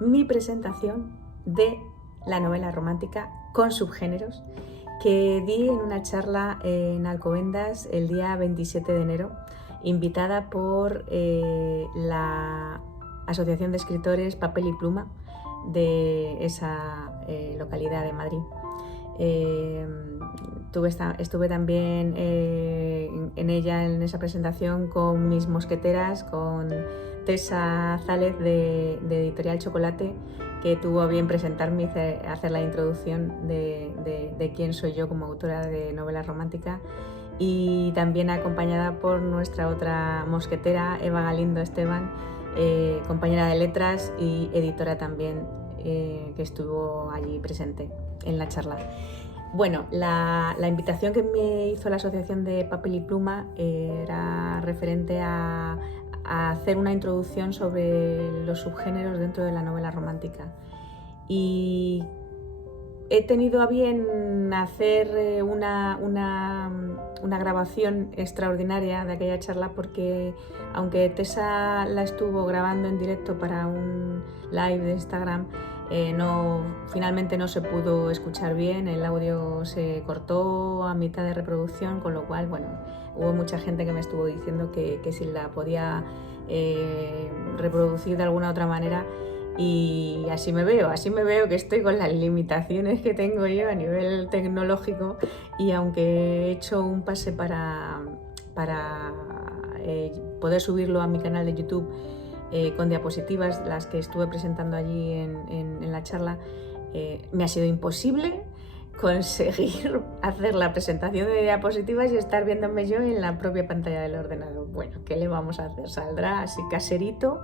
mi presentación de la novela romántica con subgéneros que di en una charla en Alcobendas el día 27 de enero, invitada por la Asociación de Escritores Papel y Pluma de esa localidad de Madrid. Estuve también en esa presentación con mis mosqueteras, con Tessa Zález de Editorial Chocolate, que tuvo a bien presentarme y hacer la introducción de quién soy yo como autora de novela romántica, y también acompañada por nuestra otra mosquetera, Eva Galindo Esteban, compañera de letras y editora también, que estuvo allí presente en la charla. Bueno, la invitación que me hizo la Asociación de Papel y Pluma era referente a hacer una introducción sobre los subgéneros dentro de la novela romántica. Y he tenido a bien hacer una grabación extraordinaria de aquella charla, porque aunque Tessa la estuvo grabando en directo para un live de Instagram, finalmente no se pudo escuchar bien, el audio se cortó a mitad de reproducción, con lo cual, bueno, hubo mucha gente que me estuvo diciendo que si la podía reproducir de alguna otra manera. Y así me veo que estoy con las limitaciones que tengo yo a nivel tecnológico, y aunque he hecho un pase para poder subirlo a mi canal de YouTube con diapositivas, las que estuve presentando allí en la charla, me ha sido imposible conseguir hacer la presentación de diapositivas y estar viéndome yo en la propia pantalla del ordenador. Bueno, ¿qué le vamos a hacer? Saldrá así caserito.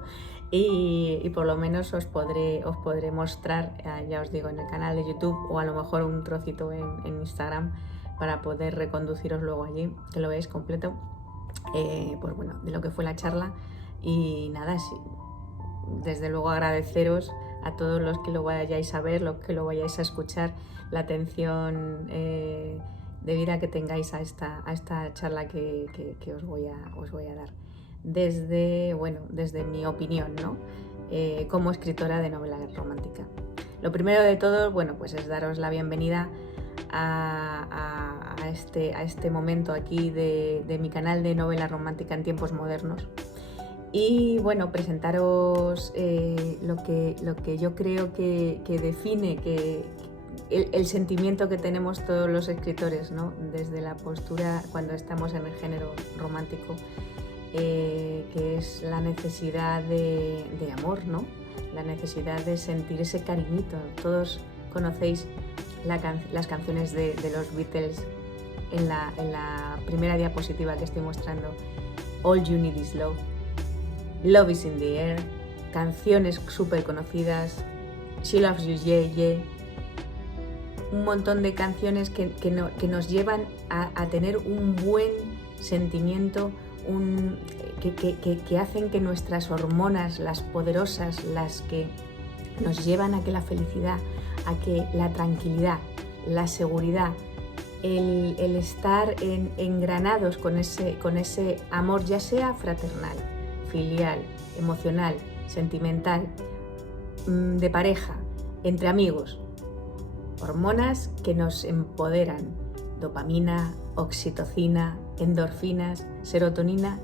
Y por lo menos os podré mostrar, ya os digo, en el canal de YouTube, o a lo mejor un trocito en Instagram, para poder reconduciros luego allí, que lo veáis completo, pues bueno, de lo que fue la charla. Y nada, sí, desde luego agradeceros a todos los que lo vayáis a ver, los que lo vayáis a escuchar, la atención debida que tengáis a esta charla que os voy a dar. Desde mi opinión, ¿no? Como escritora de novela romántica. Lo primero de todo, bueno, pues es daros la bienvenida a este momento aquí de mi canal de novela romántica en tiempos modernos. Y bueno, presentaros lo que yo creo que define el sentimiento que tenemos todos los escritores, ¿no? Desde la postura cuando estamos en el género romántico. Que es la necesidad de amor, ¿no? La necesidad de sentir ese cariñito. Todos conocéis las canciones de los Beatles en la primera diapositiva que estoy mostrando. All You Need Is Love, Love Is In The Air, canciones súper conocidas, She Loves You, Yeah, Yeah. Un montón de canciones que nos llevan a tener un buen sentimiento, que hacen que nuestras hormonas, las poderosas, las que nos llevan a que la felicidad, a que la tranquilidad, la seguridad, el estar engranados con ese amor, ya sea fraternal, filial, emocional, sentimental, de pareja, entre amigos, hormonas que nos empoderan, dopamina, oxitocina, endorfinas, serotonina.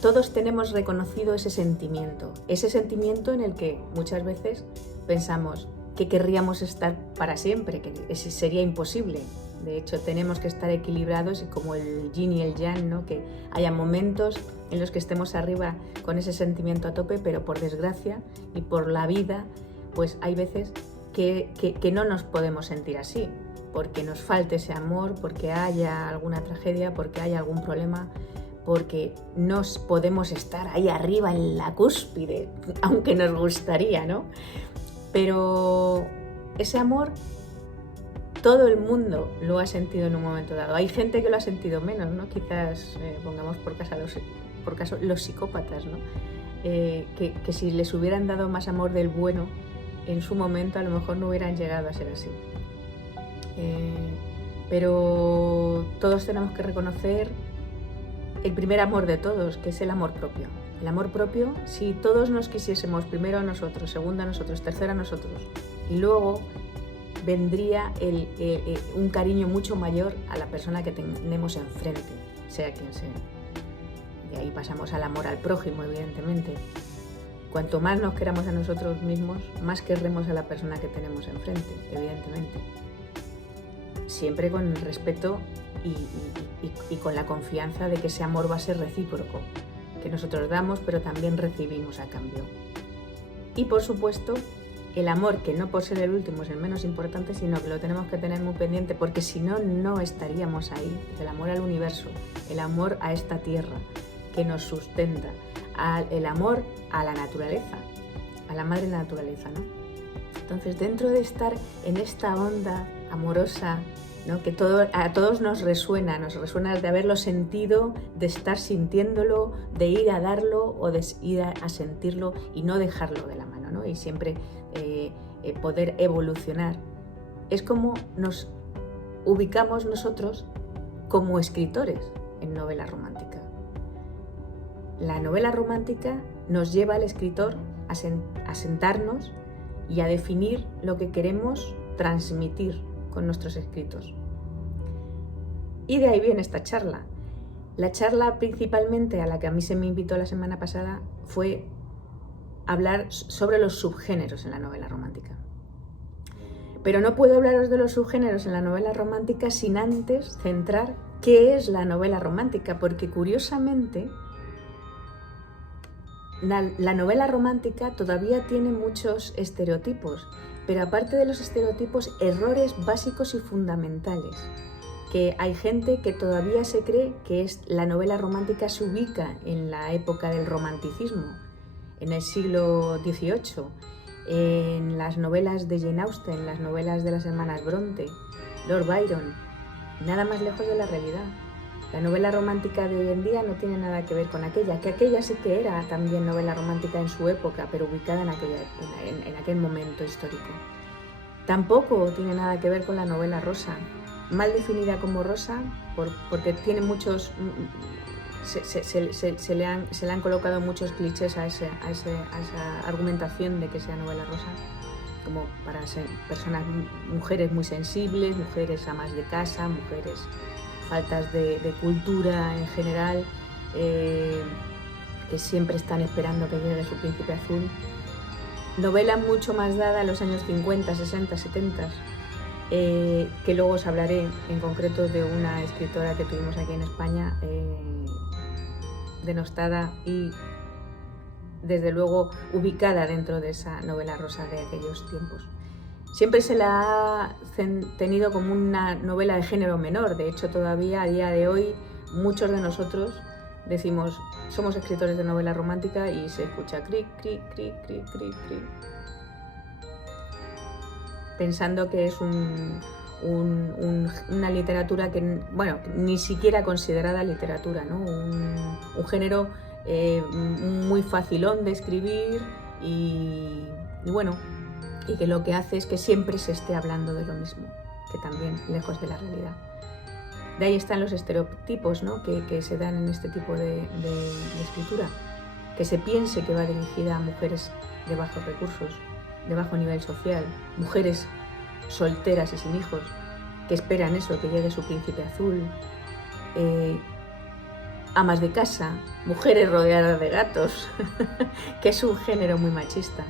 Todos tenemos reconocido ese sentimiento en el que muchas veces pensamos que querríamos estar para siempre, que sería imposible. De hecho, tenemos que estar equilibrados, y como el yin y el yang, ¿no? Que haya momentos en los que estemos arriba con ese sentimiento a tope, pero por desgracia y por la vida, pues hay veces que no nos podemos sentir así, porque nos falte ese amor, porque haya alguna tragedia, porque haya algún problema, porque no podemos estar ahí arriba en la cúspide, aunque nos gustaría, ¿no? Pero ese amor todo el mundo lo ha sentido en un momento dado. Hay gente que lo ha sentido menos, ¿no? Quizás pongamos por caso los psicópatas, ¿no? Que si les hubieran dado más amor del bueno en su momento, a lo mejor no hubieran llegado a ser así. Pero todos tenemos que reconocer el primer amor de todos, que es el amor propio. El amor propio, si todos nos quisiésemos primero a nosotros, segundo a nosotros, tercero a nosotros, y luego vendría un cariño mucho mayor a la persona que tenemos enfrente, sea quien sea. Y ahí pasamos al amor al prójimo, evidentemente. Cuanto más nos queramos a nosotros mismos, más querremos a la persona que tenemos enfrente, evidentemente. Siempre con el respeto y con la confianza de que ese amor va a ser recíproco, que nosotros damos pero también recibimos a cambio. Y por supuesto, el amor, que no por ser el último es el menos importante, sino que lo tenemos que tener muy pendiente, porque si no, no estaríamos ahí. El amor al universo, el amor a esta tierra que nos sustenta, el amor a la naturaleza, a la madre naturaleza, ¿no? Entonces, dentro de estar en esta onda amorosa, ¿no? Que a todos nos resuena de haberlo sentido, de estar sintiéndolo, de ir a darlo o de ir a sentirlo y no dejarlo de la mano, ¿no? Y siempre poder evolucionar. Es como nos ubicamos nosotros como escritores en novela romántica. La novela romántica nos lleva al escritor a sentarnos y a definir lo que queremos transmitir con nuestros escritos. Y de ahí viene esta charla. La charla principalmente a la que a mí se me invitó la semana pasada fue hablar sobre los subgéneros en la novela romántica. Pero no puedo hablaros de los subgéneros en la novela romántica sin antes centrar qué es la novela romántica, porque curiosamente la novela romántica todavía tiene muchos estereotipos, pero aparte de los estereotipos, errores básicos y fundamentales, que hay gente que todavía se cree que la novela romántica se ubica en la época del romanticismo, en el siglo XVIII, en las novelas de Jane Austen, las novelas de las hermanas Bronte, Lord Byron, nada más lejos de la realidad. La novela romántica de hoy en día no tiene nada que ver con aquella, que aquella sí que era también novela romántica en su época, pero ubicada en aquel momento histórico. Tampoco tiene nada que ver con la novela rosa, mal definida como rosa porque tiene muchos... Se le han colocado muchos clichés a esa argumentación de que sea novela rosa, como para ser personas, mujeres muy sensibles, mujeres amas de casa, mujeres faltas de cultura en general, que siempre están esperando que llegue su príncipe azul. Novela mucho más dada a los años 50, 60, 70, que luego os hablaré en concreto de una escritora que tuvimos aquí en España, denostada y desde luego ubicada dentro de esa novela rosa de aquellos tiempos. Siempre se la ha tenido como una novela de género menor. De hecho, todavía a día de hoy muchos de nosotros decimos somos escritores de novela romántica y se escucha cric, cric, cric, cric, cric, cric, pensando que es una literatura que, bueno, ni siquiera considerada literatura, ¿no? Un género muy facilón de escribir y bueno, y que lo que hace es que siempre se esté hablando de lo mismo, que también lejos de la realidad. De ahí están los estereotipos, ¿no? que se dan en este tipo de escritura, que se piense que va dirigida a mujeres de bajos recursos, de bajo nivel social, mujeres solteras y sin hijos, que esperan eso, que llegue su príncipe azul, amas de casa, mujeres rodeadas de gatos, que es un género muy machista.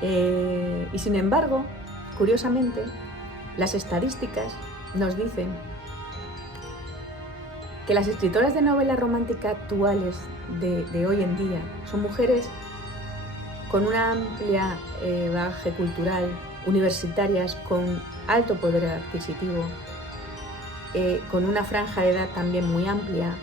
Y sin embargo, curiosamente, las estadísticas nos dicen que las escritoras de novela romántica actuales de hoy en día son mujeres con una amplia bagaje cultural, universitarias con alto poder adquisitivo, con una franja de edad también muy amplia,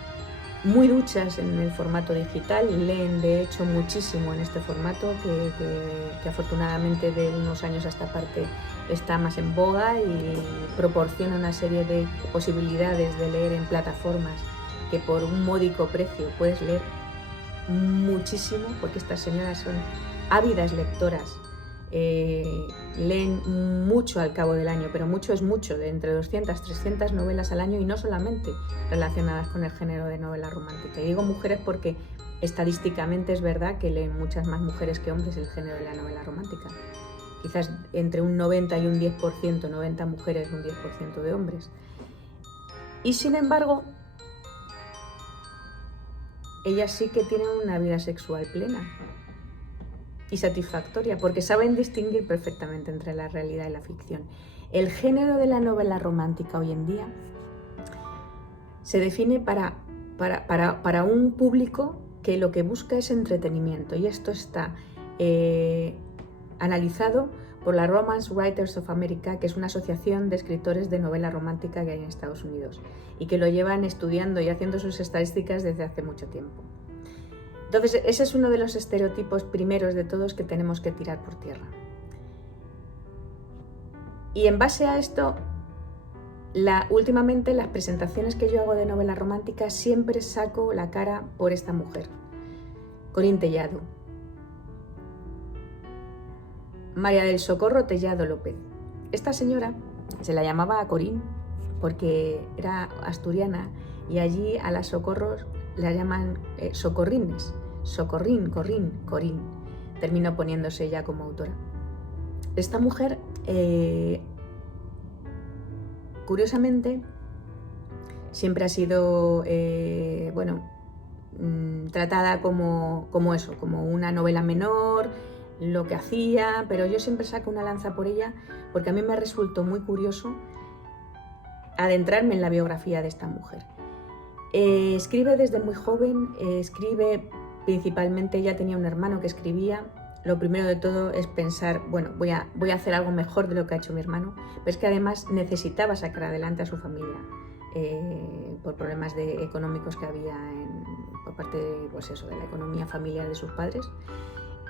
muy duchas en el formato digital, leen de hecho muchísimo en este formato que afortunadamente de unos años a esta parte está más en boga y proporciona una serie de posibilidades de leer en plataformas que por un módico precio puedes leer muchísimo, porque estas señoras son ávidas lectoras leen mucho al cabo del año, pero mucho es mucho, de entre 200, 300 novelas al año, y no solamente relacionadas con el género de novela romántica. Y digo mujeres porque estadísticamente es verdad que leen muchas más mujeres que hombres el género de la novela romántica. Quizás entre un 90 y un 10%, 90 mujeres, un 10% de hombres. Y sin embargo, ellas sí que tienen una vida sexual plena y satisfactoria, porque saben distinguir perfectamente entre la realidad y la ficción. El género de la novela romántica hoy en día se define para un público que lo que busca es entretenimiento, y esto está analizado por la Romance Writers of America, que es una asociación de escritores de novela romántica que hay en Estados Unidos y que lo llevan estudiando y haciendo sus estadísticas desde hace mucho tiempo. Entonces, ese es uno de los estereotipos primeros de todos que tenemos que tirar por tierra. Y en base a esto, últimamente las presentaciones que yo hago de novela romántica siempre saco la cara por esta mujer, Corín Tellado. María del Socorro Tellado López. Esta señora se la llamaba Corín porque era asturiana, y allí a las socorros la llaman socorrines, socorrín, corín. Terminó poniéndose ella como autora. Esta mujer, curiosamente, siempre ha sido tratada como eso, como una novela menor, lo que hacía, pero yo siempre saco una lanza por ella porque a mí me resultó muy curioso adentrarme en la biografía de esta mujer. Escribe desde muy joven, escribe principalmente, ella tenía un hermano que escribía. Lo primero de todo es pensar, bueno, voy a hacer algo mejor de lo que ha hecho mi hermano, pero es que además necesitaba sacar adelante a su familia por problemas económicos que había por parte de la economía familiar de sus padres,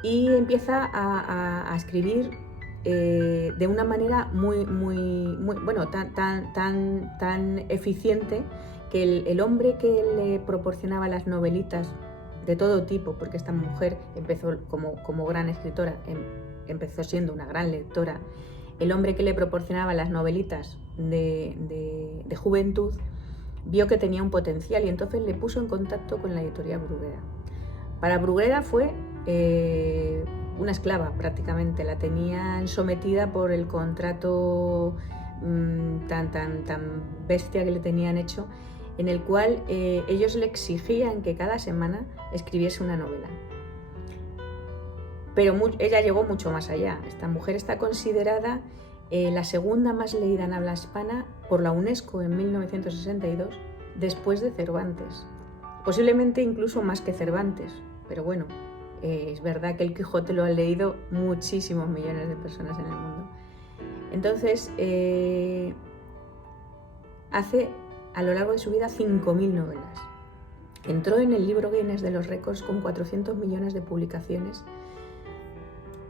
y empieza a escribir de una manera tan eficiente que el hombre que le proporcionaba las novelitas de todo tipo, porque esta mujer empezó como gran escritora, empezó siendo una gran lectora, el hombre que le proporcionaba las novelitas de juventud vio que tenía un potencial y entonces le puso en contacto con la editorial Bruguera. Para Bruguera fue una esclava prácticamente, la tenían sometida por el contrato tan bestia que le tenían hecho, en el cual ellos le exigían que cada semana escribiese una novela. Pero ella llegó mucho más allá. Esta mujer está considerada la segunda más leída en habla hispana por la UNESCO en 1962, después de Cervantes. Posiblemente incluso más que Cervantes, pero bueno, es verdad que el Quijote lo han leído muchísimos millones de personas en el mundo. Entonces, hace a lo largo de su vida 5.000 novelas. Entró en el libro Guinness de los récords con 400 millones de publicaciones.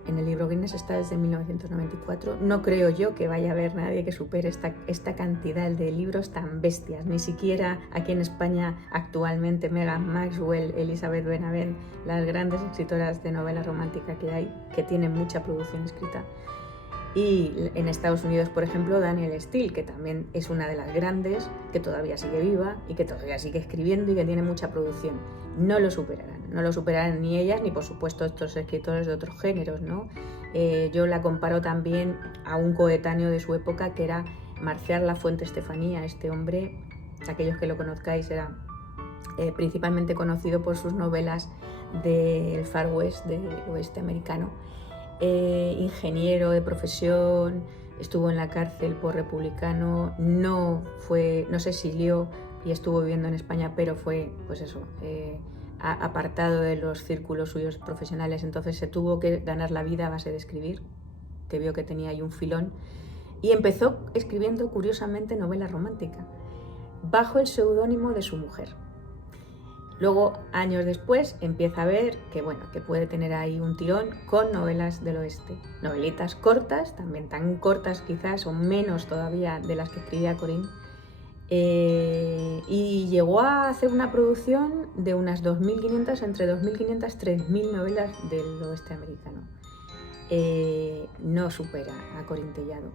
En el libro Guinness está desde 1994. No creo yo que vaya a haber nadie que supere esta cantidad de libros tan bestias. Ni siquiera aquí en España actualmente Megan Maxwell, Elizabeth Benavent, las grandes escritoras de novela romántica que hay, que tienen mucha producción escrita. Y en Estados Unidos, por ejemplo, Danielle Steel, que también es una de las grandes, que todavía sigue viva y que todavía sigue escribiendo y que tiene mucha producción. No lo superarán ni ellas ni por supuesto estos escritores de otros géneros, ¿no? Yo la comparo también a un coetáneo de su época, que era Marcial Lafuente Estefanía. Este hombre, aquellos que lo conozcáis, era principalmente conocido por sus novelas del Far West, del oeste americano. Ingeniero de profesión, estuvo en la cárcel por republicano, no se exilió y estuvo viviendo en España, pero fue, pues eso, apartado de los círculos suyos profesionales. Entonces se tuvo que ganar la vida a base de escribir, que vio que tenía ahí un filón, y empezó escribiendo curiosamente novela romántica bajo el seudónimo de su mujer. Luego, años después, empieza a ver que puede tener ahí un tirón con novelas del oeste. Novelitas cortas, también tan cortas quizás, o menos todavía de las que escribía Corín. Y llegó a hacer una producción de unas 2.500, entre 2.500 y 3.000 novelas del oeste americano. no supera a Corín Tellado.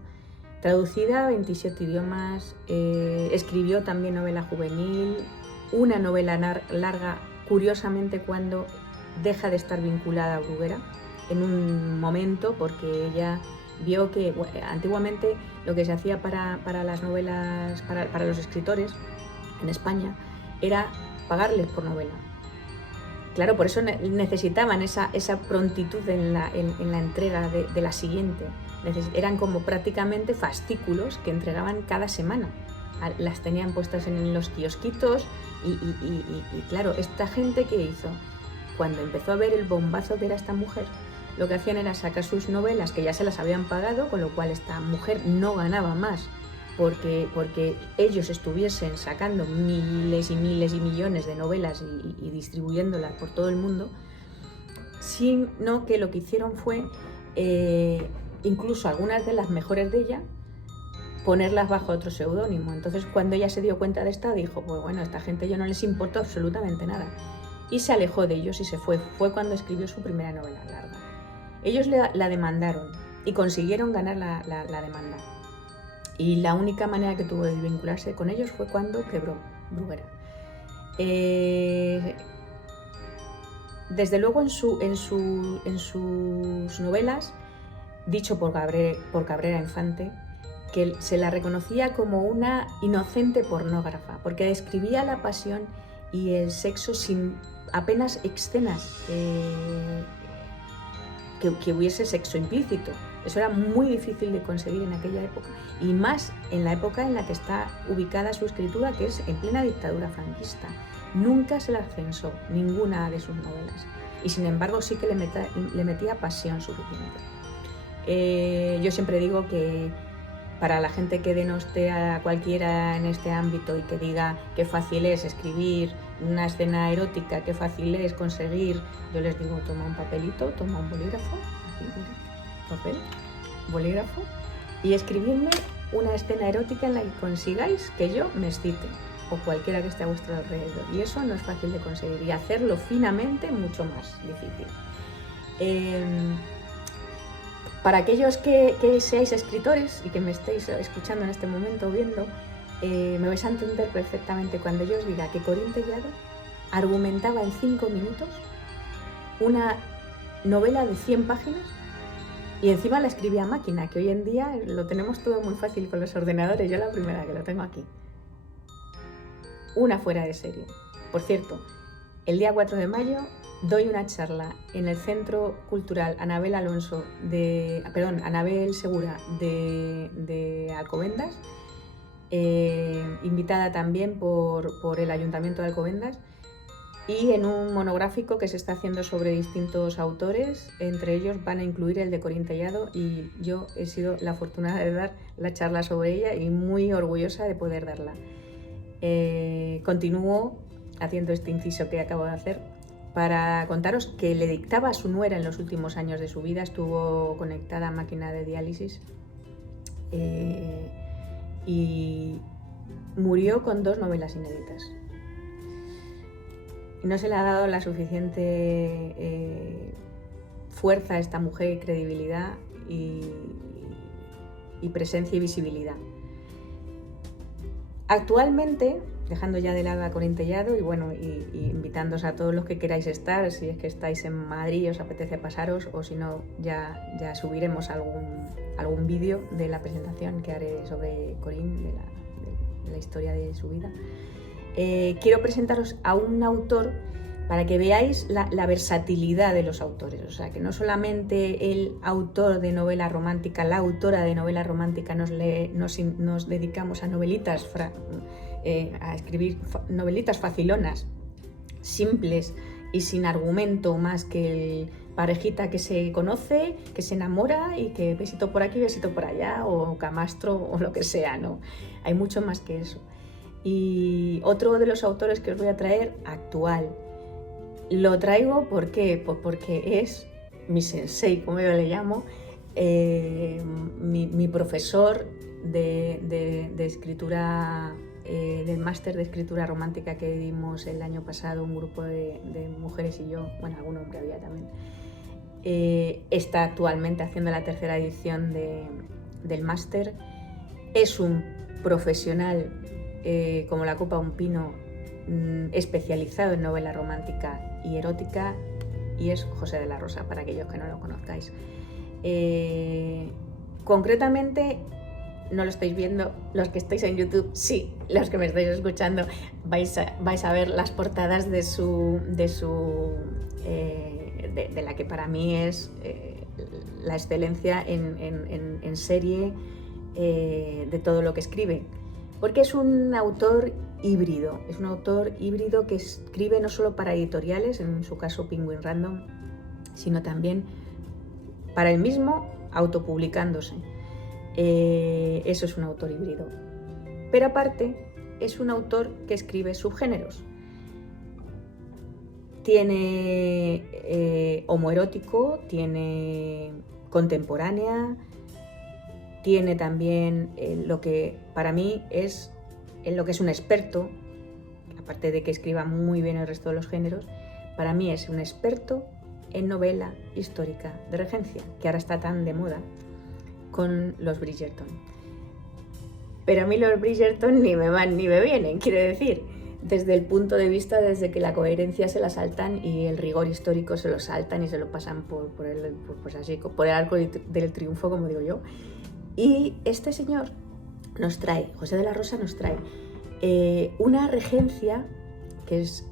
Traducida a 27 idiomas, escribió también novela juvenil, una novela larga, curiosamente cuando deja de estar vinculada a Bruguera, en un momento, porque ella vio que antiguamente lo que se hacía para las novelas, para los escritores en España, era pagarles por novela. Claro, por eso necesitaban esa prontitud en la entrega de la siguiente. Eran como prácticamente fascículos que entregaban cada semana. Las tenían puestas en los kiosquitos y claro, esta gente que hizo, cuando empezó a ver el bombazo que era esta mujer, lo que hacían era sacar sus novelas que ya se las habían pagado, con lo cual esta mujer no ganaba más porque ellos estuviesen sacando miles y miles y millones de novelas y distribuyéndolas por todo el mundo, sino que lo que hicieron fue, incluso algunas de las mejores de ella, ponerlas bajo otro seudónimo. Entonces, cuando ella se dio cuenta de esta, dijo, pues bueno, a esta gente yo no les importa absolutamente nada. Y se alejó de ellos y se fue. Fue cuando escribió su primera novela larga. Ellos la demandaron y consiguieron ganar la demanda. Y la única manera que tuvo de vincularse con ellos fue cuando quebró Bruguera. Desde luego en sus novelas, dicho por Cabrera Infante, que se la reconocía como una inocente pornógrafa, porque describía la pasión y el sexo sin apenas escenas que hubiese sexo implícito. Eso era muy difícil de conseguir en aquella época, y más en la época en la que está ubicada su escritura, que es en plena dictadura franquista. Nunca se la censó ninguna de sus novelas, y sin embargo sí que le metía pasión suficiente. Yo siempre digo que para la gente que denoste a cualquiera en este ámbito y que diga qué fácil es escribir una escena erótica, qué fácil es conseguir, yo les digo, toma un papelito, toma un bolígrafo, aquí, papel, bolígrafo, y escribirme una escena erótica en la que consigáis que yo me excite, o cualquiera que esté a vuestro alrededor, y eso no es fácil de conseguir, y hacerlo finamente mucho más difícil. Para aquellos que seáis escritores y que me estéis escuchando en este momento, viendo, me vais a entender perfectamente cuando yo os diga que Corín Tellado argumentaba en 5 minutos una novela de 100 páginas y encima la escribía a máquina, que hoy en día lo tenemos todo muy fácil con los ordenadores. Yo la primera que lo tengo aquí. Una fuera de serie. Por cierto, el día 4 de mayo doy una charla en el Centro Cultural Anabel Segura de Alcobendas, invitada también por el Ayuntamiento de Alcobendas, y en un monográfico que se está haciendo sobre distintos autores. Entre ellos van a incluir el de Corín Tellado, y yo he sido la afortunada de dar la charla sobre ella y muy orgullosa de poder darla. Continúo haciendo este inciso que acabo de hacer para contaros que le dictaba a su nuera en los últimos años de su vida. Estuvo conectada a máquina de diálisis y murió con 2 novelas inéditas. No se le ha dado la suficiente fuerza a esta mujer, credibilidad y presencia y visibilidad. Actualmente, dejando ya de lado a Corín Tellado y invitándoos a todos los que queráis estar, si es que estáis en Madrid y os apetece pasaros, o si no, ya subiremos algún vídeo de la presentación que haré sobre Corín, de la historia de su vida. Quiero presentaros a un autor para que veáis la versatilidad de los autores. O sea, que no solamente el autor de novela romántica, la autora de novela romántica nos dedicamos a novelitas, a escribir novelitas facilonas, simples y sin argumento más que el parejita que se conoce, que se enamora y que besito por aquí, besito por allá, o camastro o lo que sea, ¿no? Hay mucho más que eso. Y otro de los autores que os voy a traer, actual, lo traigo ¿por qué? Pues porque es mi sensei, como yo le llamo, mi profesor de escritura, del máster de escritura romántica que dimos el año pasado, un grupo de mujeres y yo, bueno, algún hombre había también. está actualmente haciendo la tercera edición del máster. Es un profesional como la copa de un pino, especializado en novela romántica y erótica, y es José de la Rosa, para aquellos que no lo conozcáis. Concretamente, no lo estáis viendo, los que estáis en YouTube, sí, los que me estáis escuchando vais a ver las portadas de la que para mí es la excelencia en serie de todo lo que escribe, porque es un autor híbrido, que escribe no solo para editoriales, en su caso Penguin Random, sino también para él mismo, autopublicándose. Eso es un autor híbrido. Pero aparte, es un autor que escribe subgéneros. Tiene homoerótico, tiene contemporánea, tiene también lo que para mí es en lo que es un experto, aparte de que escriba muy bien el resto de los géneros, para mí es un experto en novela histórica de regencia, que ahora está tan de moda con los Bridgerton. Pero a mí los Bridgerton ni me van ni me vienen, quiero decir, desde el punto de vista desde que la coherencia se la saltan y el rigor histórico se lo saltan y se lo pasan por el arco del triunfo, como digo yo. Y este señor nos trae, José de la Rosa nos trae una regencia que es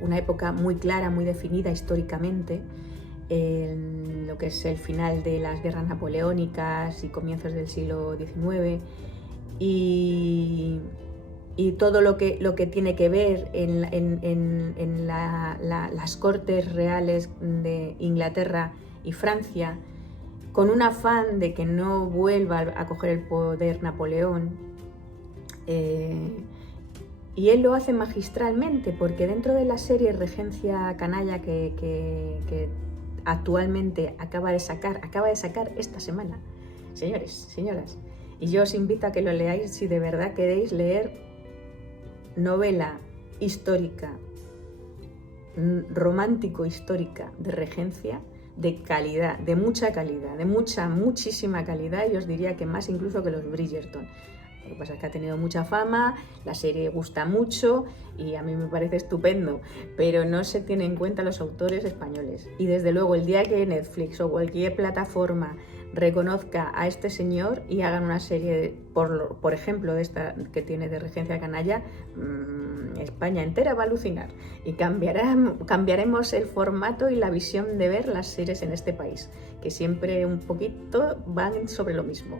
una época muy clara, muy definida históricamente, en lo que es el final de las guerras napoleónicas y comienzos del siglo XIX, y todo lo que tiene que ver en las cortes reales de Inglaterra y Francia, con un afán de que no vuelva a coger el poder Napoleón. Y él lo hace magistralmente, porque dentro de la serie Regencia Canalla que actualmente acaba de sacar esta semana, señores, señoras, y yo os invito a que lo leáis si de verdad queréis leer novela histórica, romántico-histórica de regencia, de calidad, de mucha calidad, muchísima calidad, y os diría que más incluso que los Bridgerton. Lo que pasa es que ha tenido mucha fama, la serie gusta mucho y a mí me parece estupendo, pero no se tiene en cuenta los autores españoles. Y desde luego el día que Netflix o cualquier plataforma reconozca a este señor y hagan una serie, por ejemplo, de esta que tiene de Regencia Canalla, España entera va a alucinar y cambiaremos el formato y la visión de ver las series en este país, que siempre un poquito van sobre lo mismo.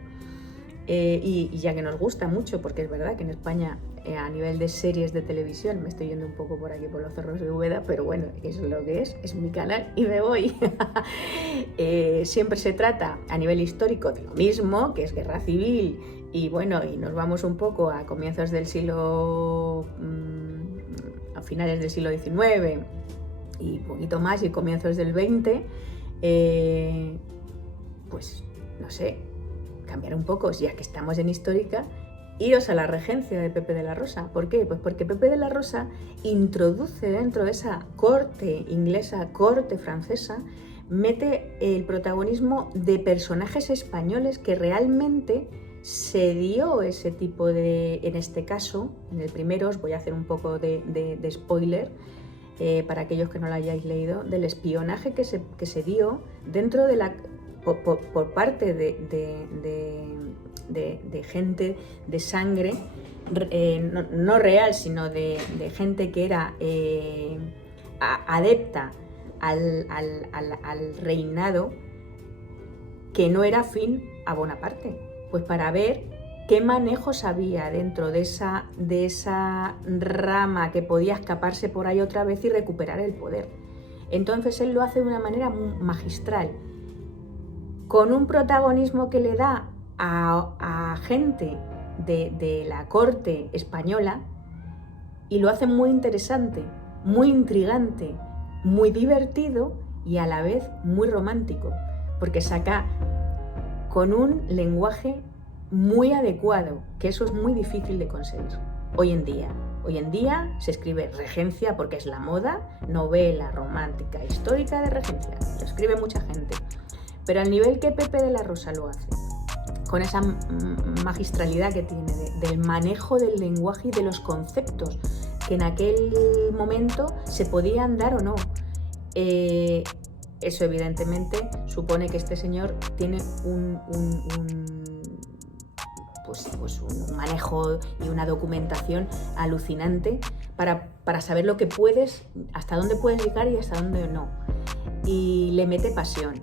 Y ya que nos gusta mucho, porque es verdad que en España a nivel de series de televisión, me estoy yendo un poco por aquí por los cerros de Úbeda, pero bueno, es lo que es mi canal y me voy. Siempre se trata a nivel histórico de lo mismo, que es guerra civil, y bueno, y nos vamos un poco a comienzos del siglo, a finales del siglo XIX y un poquito más, y comienzos del XX, pues no sé, cambiar un poco, ya que estamos en histórica, iros a la regencia de Pepe de la Rosa. ¿Por qué? Pues porque Pepe de la Rosa introduce dentro de esa corte inglesa, corte francesa, mete el protagonismo de personajes españoles que realmente se dio ese tipo de, en este caso, en el primero os voy a hacer un poco de spoiler, para aquellos que no lo hayáis leído, del espionaje que se dio dentro de la... Por parte de gente de sangre, no real, sino de gente que era adepta al reinado, que no era afín a Bonaparte, pues para ver qué manejos había dentro de esa rama que podía escaparse por ahí otra vez y recuperar el poder. Entonces él lo hace de una manera magistral, con un protagonismo que le da a gente de la corte española, y lo hace muy interesante, muy intrigante, muy divertido y a la vez muy romántico, porque saca con un lenguaje muy adecuado, que eso es muy difícil de conseguir hoy en día. Hoy en día se escribe regencia porque es la moda, novela romántica histórica de regencia. Lo escribe mucha gente. Pero al nivel que Pepe de la Rosa lo hace, con esa magistralidad que tiene del manejo del lenguaje y de los conceptos que en aquel momento se podían dar o no, eso evidentemente supone que este señor tiene un manejo y una documentación alucinante para saber lo que puedes, hasta dónde puedes llegar y hasta dónde no. Y le mete pasión,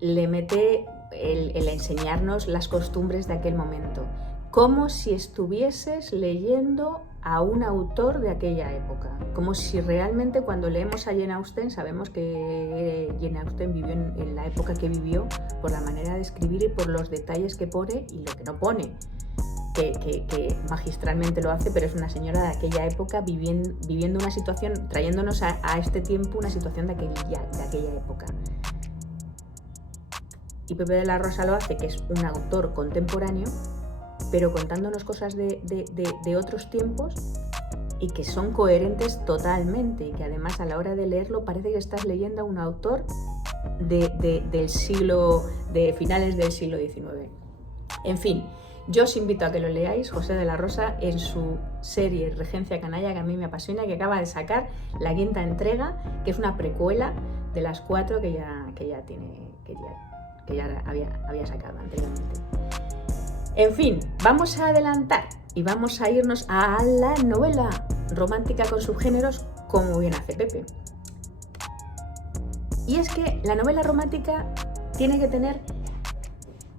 le mete el enseñarnos las costumbres de aquel momento, como si estuvieses leyendo a un autor de aquella época, como si realmente cuando leemos a Jane Austen sabemos que Jane Austen vivió en la época que vivió, por la manera de escribir y por los detalles que pone y lo que no pone, que magistralmente lo hace, pero es una señora de aquella época viviendo una situación, trayéndonos a este tiempo una situación de aquella época. Y Pepe de la Rosa lo hace, que es un autor contemporáneo, pero contándonos cosas de otros tiempos y que son coherentes totalmente, y que además a la hora de leerlo parece que estás leyendo a un autor del siglo, de finales del siglo XIX. En fin, yo os invito a que lo leáis, José de la Rosa, en su serie Regencia Canalla, que a mí me apasiona, que acaba de sacar la 5ª entrega, que es una precuela de las 4 que ya había sacado anteriormente. En fin, vamos a adelantar y vamos a irnos a la novela romántica con subgéneros, como bien hace Pepe. Y es que la novela romántica tiene que tener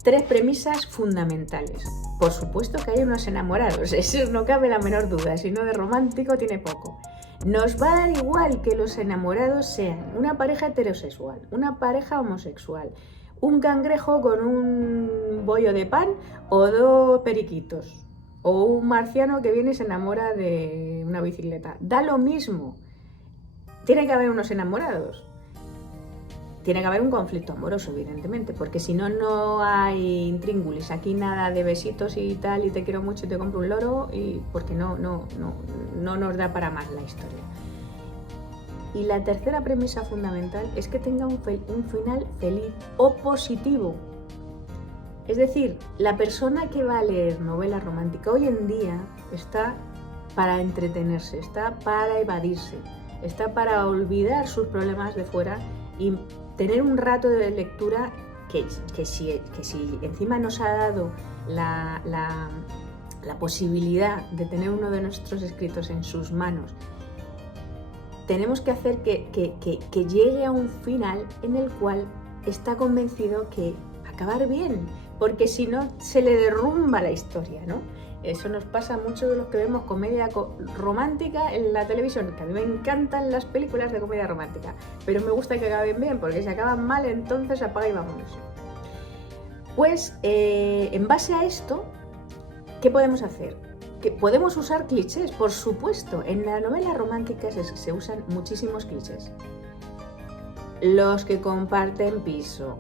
3 premisas fundamentales. Por supuesto que hay unos enamorados, eso no cabe la menor duda, si no de romántico tiene poco. Nos va a dar igual que los enamorados sean una pareja heterosexual, una pareja homosexual, un cangrejo con un bollo de pan o 2 periquitos, o un marciano que viene y se enamora de una bicicleta. Da lo mismo. Tiene que haber unos enamorados. Tiene que haber un conflicto amoroso, evidentemente, porque si no, no hay intríngulis. Aquí nada de besitos y tal, y te quiero mucho y te compro un loro, y porque no nos da para más la historia. Y la tercera premisa fundamental es que tenga un final feliz o positivo. Es decir, la persona que va a leer novela romántica hoy en día está para entretenerse, está para evadirse, está para olvidar sus problemas de fuera y tener un rato de lectura que si encima nos ha dado la posibilidad de tener uno de nuestros escritos en sus manos, tenemos que hacer que llegue a un final en el cual está convencido que va a acabar bien, porque si no se le derrumba la historia, ¿no? Eso nos pasa a muchos de los que vemos comedia romántica en la televisión, que a mí me encantan las películas de comedia romántica, pero me gusta que acaben bien, porque si acaban mal, entonces apaga y vámonos. Pues en base a esto, ¿qué podemos hacer? Que podemos usar clichés, por supuesto. En la novela romántica se usan muchísimos clichés. Los que comparten piso,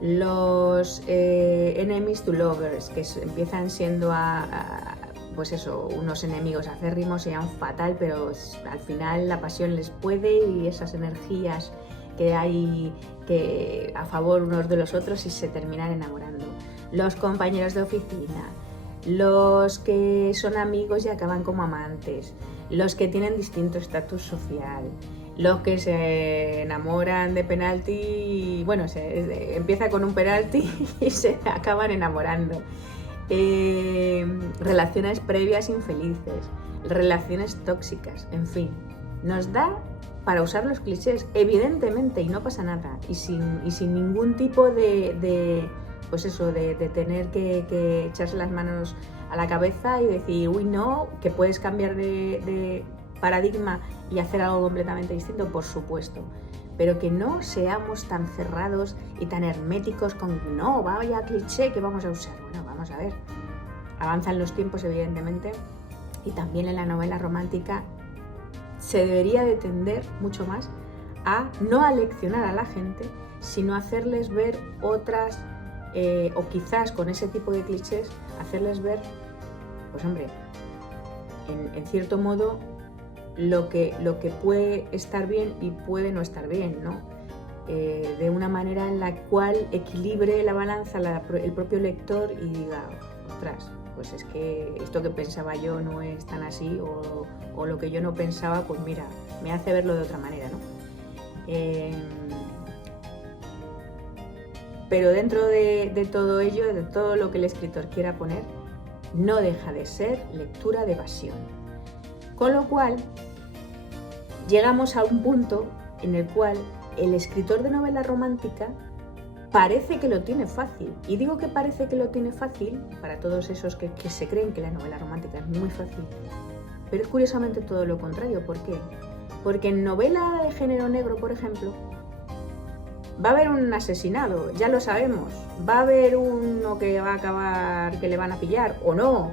los enemies to lovers, que empiezan siendo pues eso, unos enemigos acérrimos, se llaman fatal, pero al final la pasión les puede y esas energías que hay que a favor unos de los otros y se terminan enamorando. Los compañeros de oficina, los que son amigos y acaban como amantes, los que tienen distinto estatus social, los que se enamoran de penalti y bueno, empieza con un penalti y se acaban enamorando. Relaciones previas infelices, relaciones tóxicas, en fin, nos da para usar los clichés, evidentemente, y no pasa nada, y sin ningún tipo pues eso, de tener que echarse las manos a la cabeza y decir, uy, no, que puedes cambiar de paradigma y hacer algo completamente distinto, por supuesto, pero que no seamos tan cerrados y tan herméticos con, no, vaya cliché que vamos a usar. Bueno, vamos a ver, avanzan los tiempos, evidentemente, y también en la novela romántica se debería de tender mucho más a no aleccionar a la gente, sino hacerles ver otras o quizás con ese tipo de clichés hacerles ver, pues hombre, en cierto modo, lo que puede estar bien y puede no estar bien, ¿no? De una manera en la cual equilibre la balanza el propio lector y diga, ostras, pues es que esto que pensaba yo no es tan así, o lo que yo no pensaba, pues mira, me hace verlo de otra manera, ¿no? Pero dentro de todo ello, de todo lo que el escritor quiera poner, no deja de ser lectura de evasión. Con lo cual, llegamos a un punto en el cual el escritor de novela romántica parece que lo tiene fácil. Y digo que parece que lo tiene fácil para todos esos que se creen que la novela romántica es muy fácil. Pero es curiosamente todo lo contrario. ¿Por qué? Porque en novela de género negro, por ejemplo, va a haber un asesinado, ya lo sabemos. Va a haber uno que va a acabar, que le van a pillar, o no.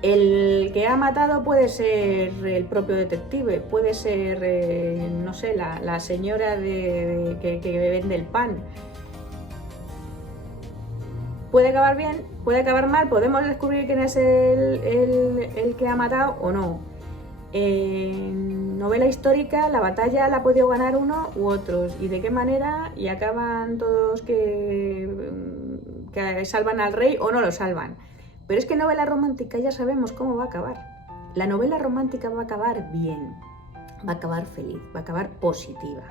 El que ha matado puede ser el propio detective, puede ser, no sé, la señora que vende el pan. Puede acabar bien, puede acabar mal, podemos descubrir quién es el que ha matado o no. En novela histórica, la batalla la ha podido ganar uno u otros. ¿Y de qué manera? Y acaban todos que salvan al rey o no lo salvan. Pero es que en novela romántica ya sabemos cómo va a acabar. La novela romántica va a acabar bien, va a acabar feliz, va a acabar positiva.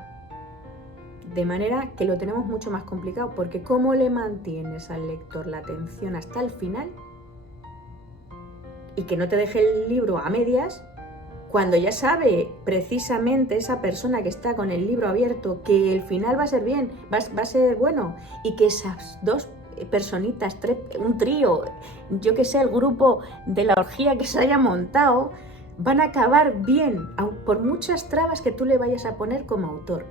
De manera que lo tenemos mucho más complicado, porque ¿cómo le mantienes al lector la atención hasta el final y que no te deje el libro a medias, cuando ya sabe precisamente esa persona que está con el libro abierto que el final va a ser bien, va a ser bueno, y que esas dos personitas, un trío, yo que sé, el grupo de la orgía que se haya montado, van a acabar bien, por muchas trabas que tú le vayas a poner como autor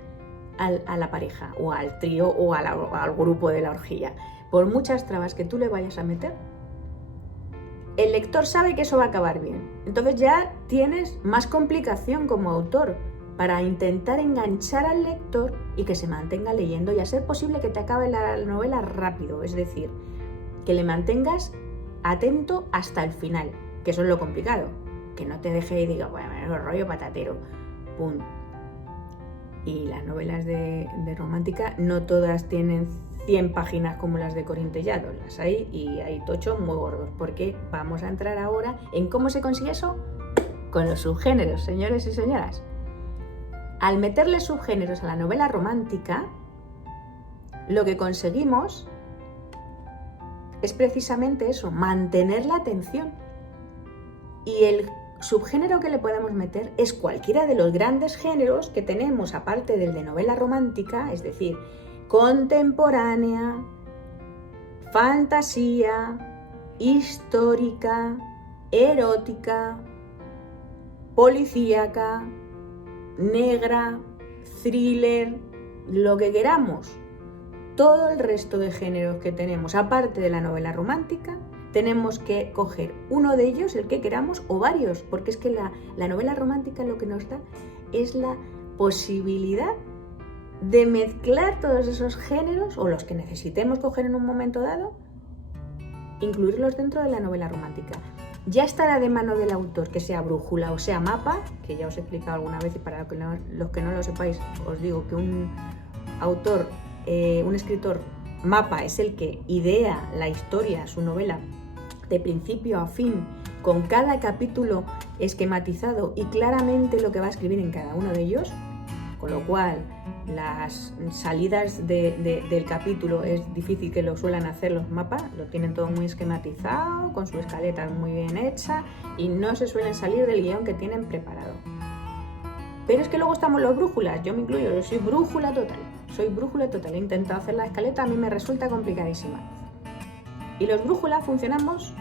a la pareja, o al trío, o al grupo de la orgía. Por muchas trabas que tú le vayas a meter, el lector sabe que eso va a acabar bien. Entonces ya tienes más complicación como autor para intentar enganchar al lector y que se mantenga leyendo, y a ser posible que te acabe la novela rápido, es decir, que le mantengas atento hasta el final, que eso es lo complicado, que no te deje y diga, bueno, rollo patatero, pum. Y las novelas de romántica no todas tienen 100 páginas como las de Corín Tellado, las hay, y hay tochos muy gordos, porque vamos a entrar ahora en cómo se consigue eso con los subgéneros, señores y señoras. Al meterle subgéneros a la novela romántica, lo que conseguimos es precisamente eso, mantener la atención. Y el subgénero que le podemos meter es cualquiera de los grandes géneros que tenemos, aparte del de novela romántica, es decir, contemporánea, fantasía, histórica, erótica, policíaca, negra, thriller, lo que queramos. Todo el resto de géneros que tenemos, aparte de la novela romántica, tenemos que coger uno de ellos, el que queramos, o varios, porque es que la novela romántica lo que nos da es la posibilidad de mezclar todos esos géneros, o los que necesitemos coger en un momento dado, incluirlos dentro de la novela romántica. Ya estará de mano del autor que sea brújula o sea mapa, que ya os he explicado alguna vez, y para los que no lo sepáis, os digo que un autor, un escritor mapa es el que idea la historia, su novela, de principio a fin, con cada capítulo esquematizado y claramente lo que va a escribir en cada uno de ellos, con lo cual las salidas del capítulo es difícil que lo suelan hacer los mapas, lo tienen todo muy esquematizado, con su escaleta muy bien hecha, y no se suelen salir del guión que tienen preparado. Pero es que luego estamos los brújulas, yo me incluyo, yo soy brújula total, he intentado hacer la escaleta, a mí me resulta complicadísima. Y los brújulas funcionamos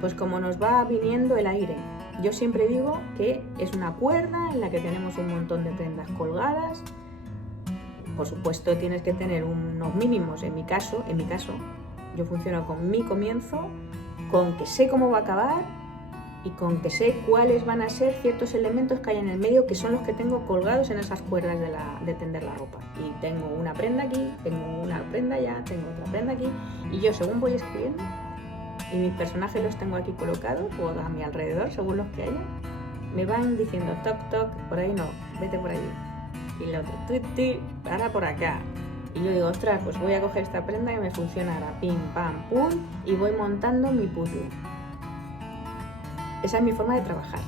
pues como nos va viniendo el aire. Yo siempre digo que es una cuerda en la que tenemos un montón de prendas colgadas. Por supuesto tienes que tener unos mínimos, en mi caso, yo funciono con mi comienzo, con que sé cómo va a acabar y con que sé cuáles van a ser ciertos elementos que hay en el medio, que son los que tengo colgados en esas cuerdas de tender la ropa. Y tengo una prenda aquí, tengo una prenda allá, tengo otra prenda aquí, y yo según voy escribiendo, y mis personajes los tengo aquí colocados o a mi alrededor, según los que haya, me van diciendo toc toc, por ahí no, vete por allí. Y el otro, ti, ahora por acá. Y yo digo, ostras, pues voy a coger esta prenda y me funcionará, pim, pam, pum, y voy montando mi puzzle. Esa es mi forma de trabajar,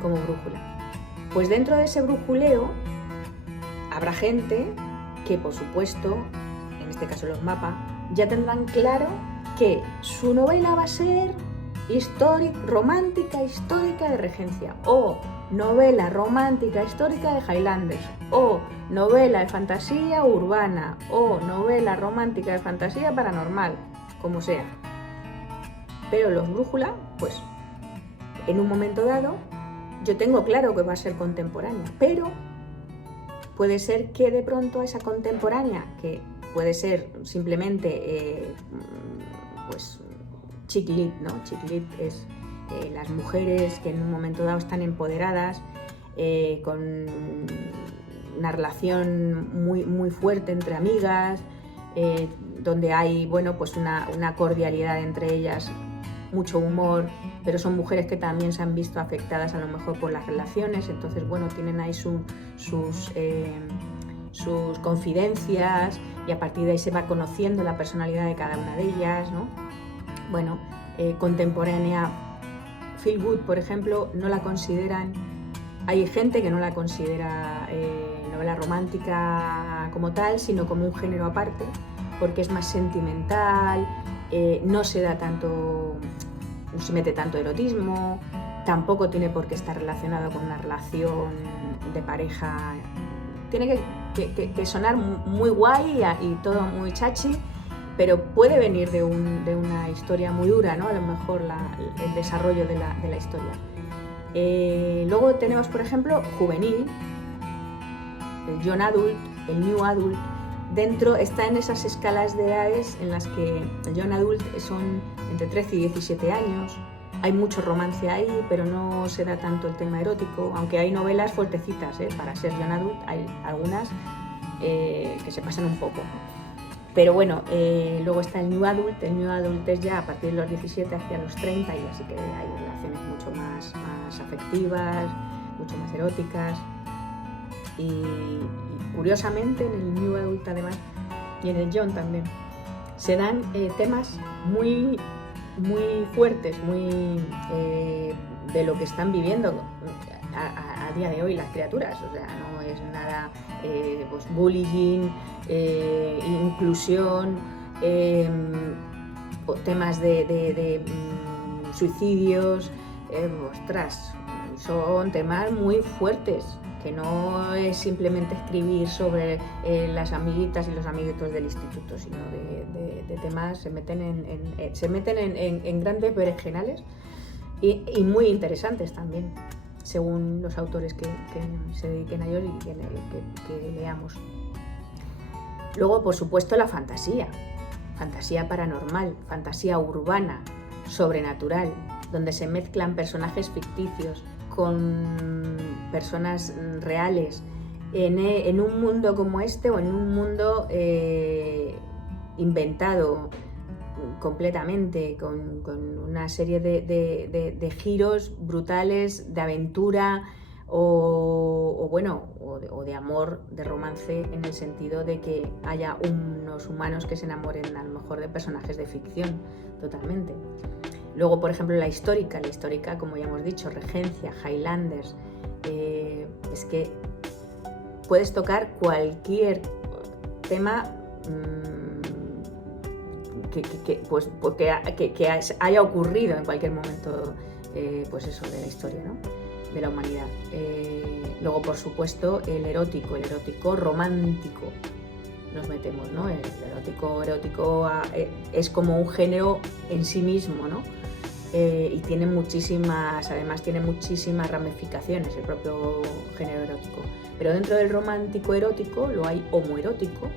como brújula. Pues dentro de ese brujuleo habrá gente que, por supuesto, en este caso los mapas, ya tendrán claro que su novela va a ser romántica histórica de Regencia, o novela romántica histórica de Highlanders, o novela de fantasía urbana, o novela romántica de fantasía paranormal, como sea. Pero los brújula, pues en un momento dado, yo tengo claro que va a ser contemporánea, pero puede ser que de pronto esa contemporánea, que puede ser simplemente pues chick lit, ¿no? Chick lit es las mujeres que en un momento dado están empoderadas, con una relación muy fuerte entre amigas, donde hay, bueno, pues una cordialidad entre ellas, mucho humor, pero son mujeres que también se han visto afectadas a lo mejor por las relaciones, entonces, bueno, tienen ahí sus confidencias, y a partir de ahí se va conociendo la personalidad de cada una de ellas, ¿no? Bueno, contemporánea, feel good, por ejemplo, no la consideran, hay gente que no la considera novela romántica como tal, sino como un género aparte, porque es más sentimental, no se da tanto, no se mete tanto erotismo, tampoco tiene por qué estar relacionado con una relación de pareja. Tiene que sonar muy guay y todo muy chachi, pero puede venir de una historia muy dura, ¿no? A lo mejor el desarrollo de la historia. Luego tenemos, por ejemplo, juvenil, el young adult, el new adult. Dentro está en esas escalas de edades en las que el young adult son entre 13 y 17 años. Hay mucho romance ahí, pero no se da tanto el tema erótico, aunque hay novelas fuertecitas, para ser young adult, hay algunas que se pasan un poco. Pero bueno, luego está el new adult es ya a partir de los 17 hacia los 30, y así que hay relaciones mucho más afectivas, mucho más eróticas. Y curiosamente en el new adult además, y en el young también, se dan temas muy fuertes, de lo que están viviendo a día de hoy las criaturas. O sea, no es nada pues bullying, inclusión, temas de suicidios, ostras, son temas muy fuertes, que no es simplemente escribir sobre las amiguitas y los amiguitos del instituto, sino de temas, se meten en grandes berenjenales y muy interesantes también, según los autores que se dediquen a ellos y que leamos. Luego, por supuesto, la fantasía paranormal, fantasía urbana, sobrenatural, donde se mezclan personajes ficticios con personas reales, en un mundo como este, o en un mundo inventado completamente, con una serie de giros brutales, de aventura o de amor, de romance, en el sentido de que haya unos humanos que se enamoren a lo mejor de personajes de ficción totalmente. Luego, por ejemplo, la histórica, como ya hemos dicho, Regencia, Highlanders, es que puedes tocar cualquier tema que haya ocurrido en cualquier momento, pues eso, de la historia, ¿no? De la humanidad. Luego, por supuesto, el erótico romántico, nos metemos, ¿no? El erótico es como un género en sí mismo, ¿no? Y tiene muchísimas ramificaciones el propio género erótico. Pero dentro del romántico erótico lo hay homoerótico,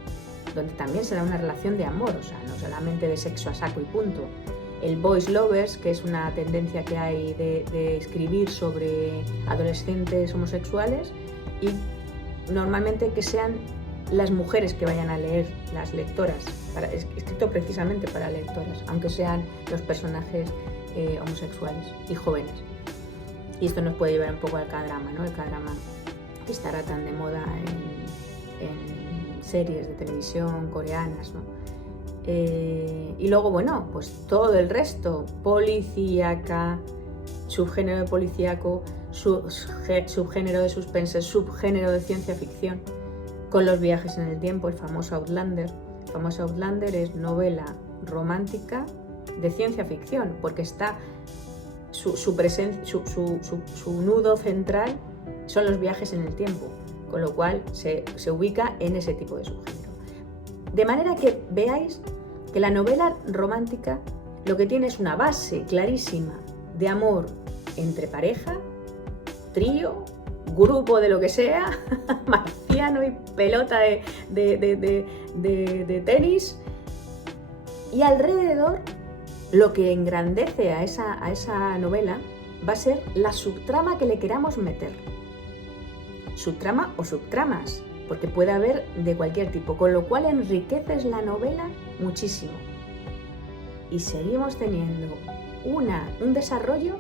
donde también se da una relación de amor, o sea, no solamente de sexo a saco y punto. El boys lovers, que es una tendencia que hay de escribir sobre adolescentes homosexuales, y normalmente que sean las mujeres que vayan a leer, las lectoras, escrito precisamente para lectoras, aunque sean los personajes homosexuales y jóvenes. Y esto nos puede llevar un poco al K-drama, ¿no? El K-drama que estará tan de moda en series de televisión coreanas, ¿no? Y luego, bueno, pues todo el resto, policíaca, subgénero de policíaco, subgénero de suspense, subgénero de ciencia ficción, con los viajes en el tiempo, el famoso Outlander. El famoso Outlander es novela romántica de ciencia ficción, porque está su nudo central son los viajes en el tiempo, con lo cual se ubica en ese tipo de subgénero. De manera que veáis que la novela romántica lo que tiene es una base clarísima de amor entre pareja, trío, grupo de lo que sea, marciano y pelota de tenis, y alrededor lo que engrandece a esa novela va a ser la subtrama que le queramos meter. Subtrama o subtramas, porque puede haber de cualquier tipo, con lo cual enriqueces la novela muchísimo. Y seguimos teniendo un desarrollo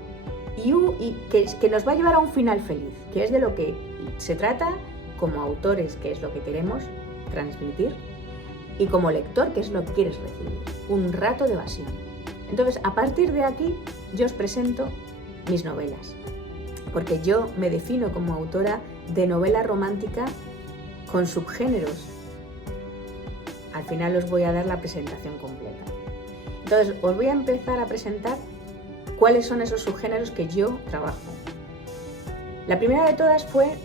y que nos va a llevar a un final feliz, que es de lo que se trata como autores, que es lo que queremos transmitir, y como lector, que es lo que quieres recibir, un rato de evasión. Entonces, a partir de aquí, yo os presento mis novelas, porque yo me defino como autora de novela romántica con subgéneros. Al final os voy a dar la presentación completa. Entonces, os voy a empezar a presentar cuáles son esos subgéneros que yo trabajo. La primera de todas fue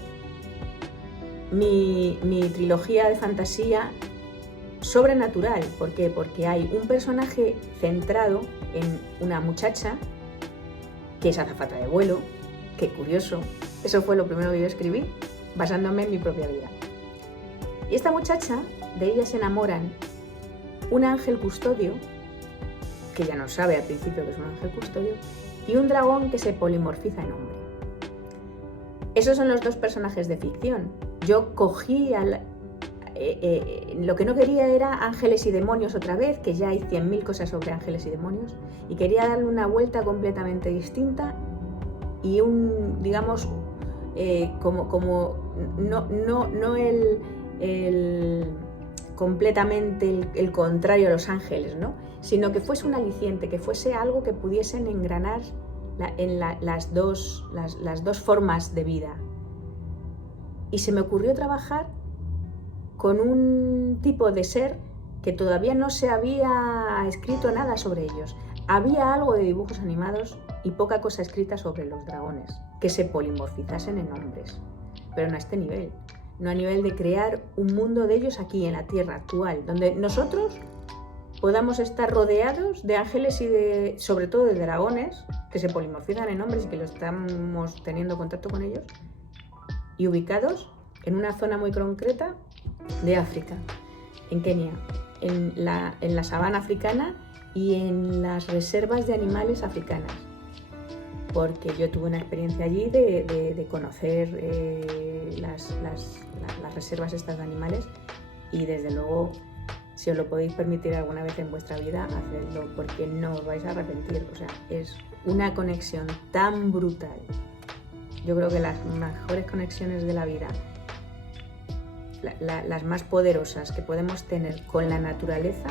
mi trilogía de fantasía sobrenatural. ¿Por qué? Porque hay un personaje centrado en una muchacha que es azafata de vuelo. Qué curioso, eso fue lo primero que yo escribí, basándome en mi propia vida. Y esta muchacha, de ella se enamoran un ángel custodio, que ya no sabe al principio que es un ángel custodio, y un dragón que se polimorfiza en hombre. Esos son los dos personajes de ficción. Yo cogí lo que no quería era ángeles y demonios otra vez, que ya hay 100.000 cosas sobre ángeles y demonios, y quería darle una vuelta completamente distinta y digamos, no completamente el contrario a los ángeles, ¿no? Sino que fuese un aliciente, que fuese algo que pudiesen engranar las dos formas de vida. Y se me ocurrió trabajar con un tipo de ser que todavía no se había escrito nada sobre ellos. Había algo de dibujos animados y poca cosa escrita sobre los dragones, que se polimorfizasen en hombres, pero no a este nivel, no a nivel de crear un mundo de ellos aquí en la Tierra actual, donde nosotros podamos estar rodeados de ángeles y sobre todo de dragones que se polimorfizan en hombres y que lo estamos teniendo contacto con ellos, y ubicados en una zona muy concreta de África, en Kenia, en la sabana africana y en las reservas de animales africanas, porque yo tuve una experiencia allí de conocer las reservas estas de animales, y desde luego, si os lo podéis permitir alguna vez en vuestra vida, hacedlo, porque no os vais a arrepentir. O sea, es una conexión tan brutal. Yo creo que las mejores conexiones de la vida, las más poderosas que podemos tener con la naturaleza,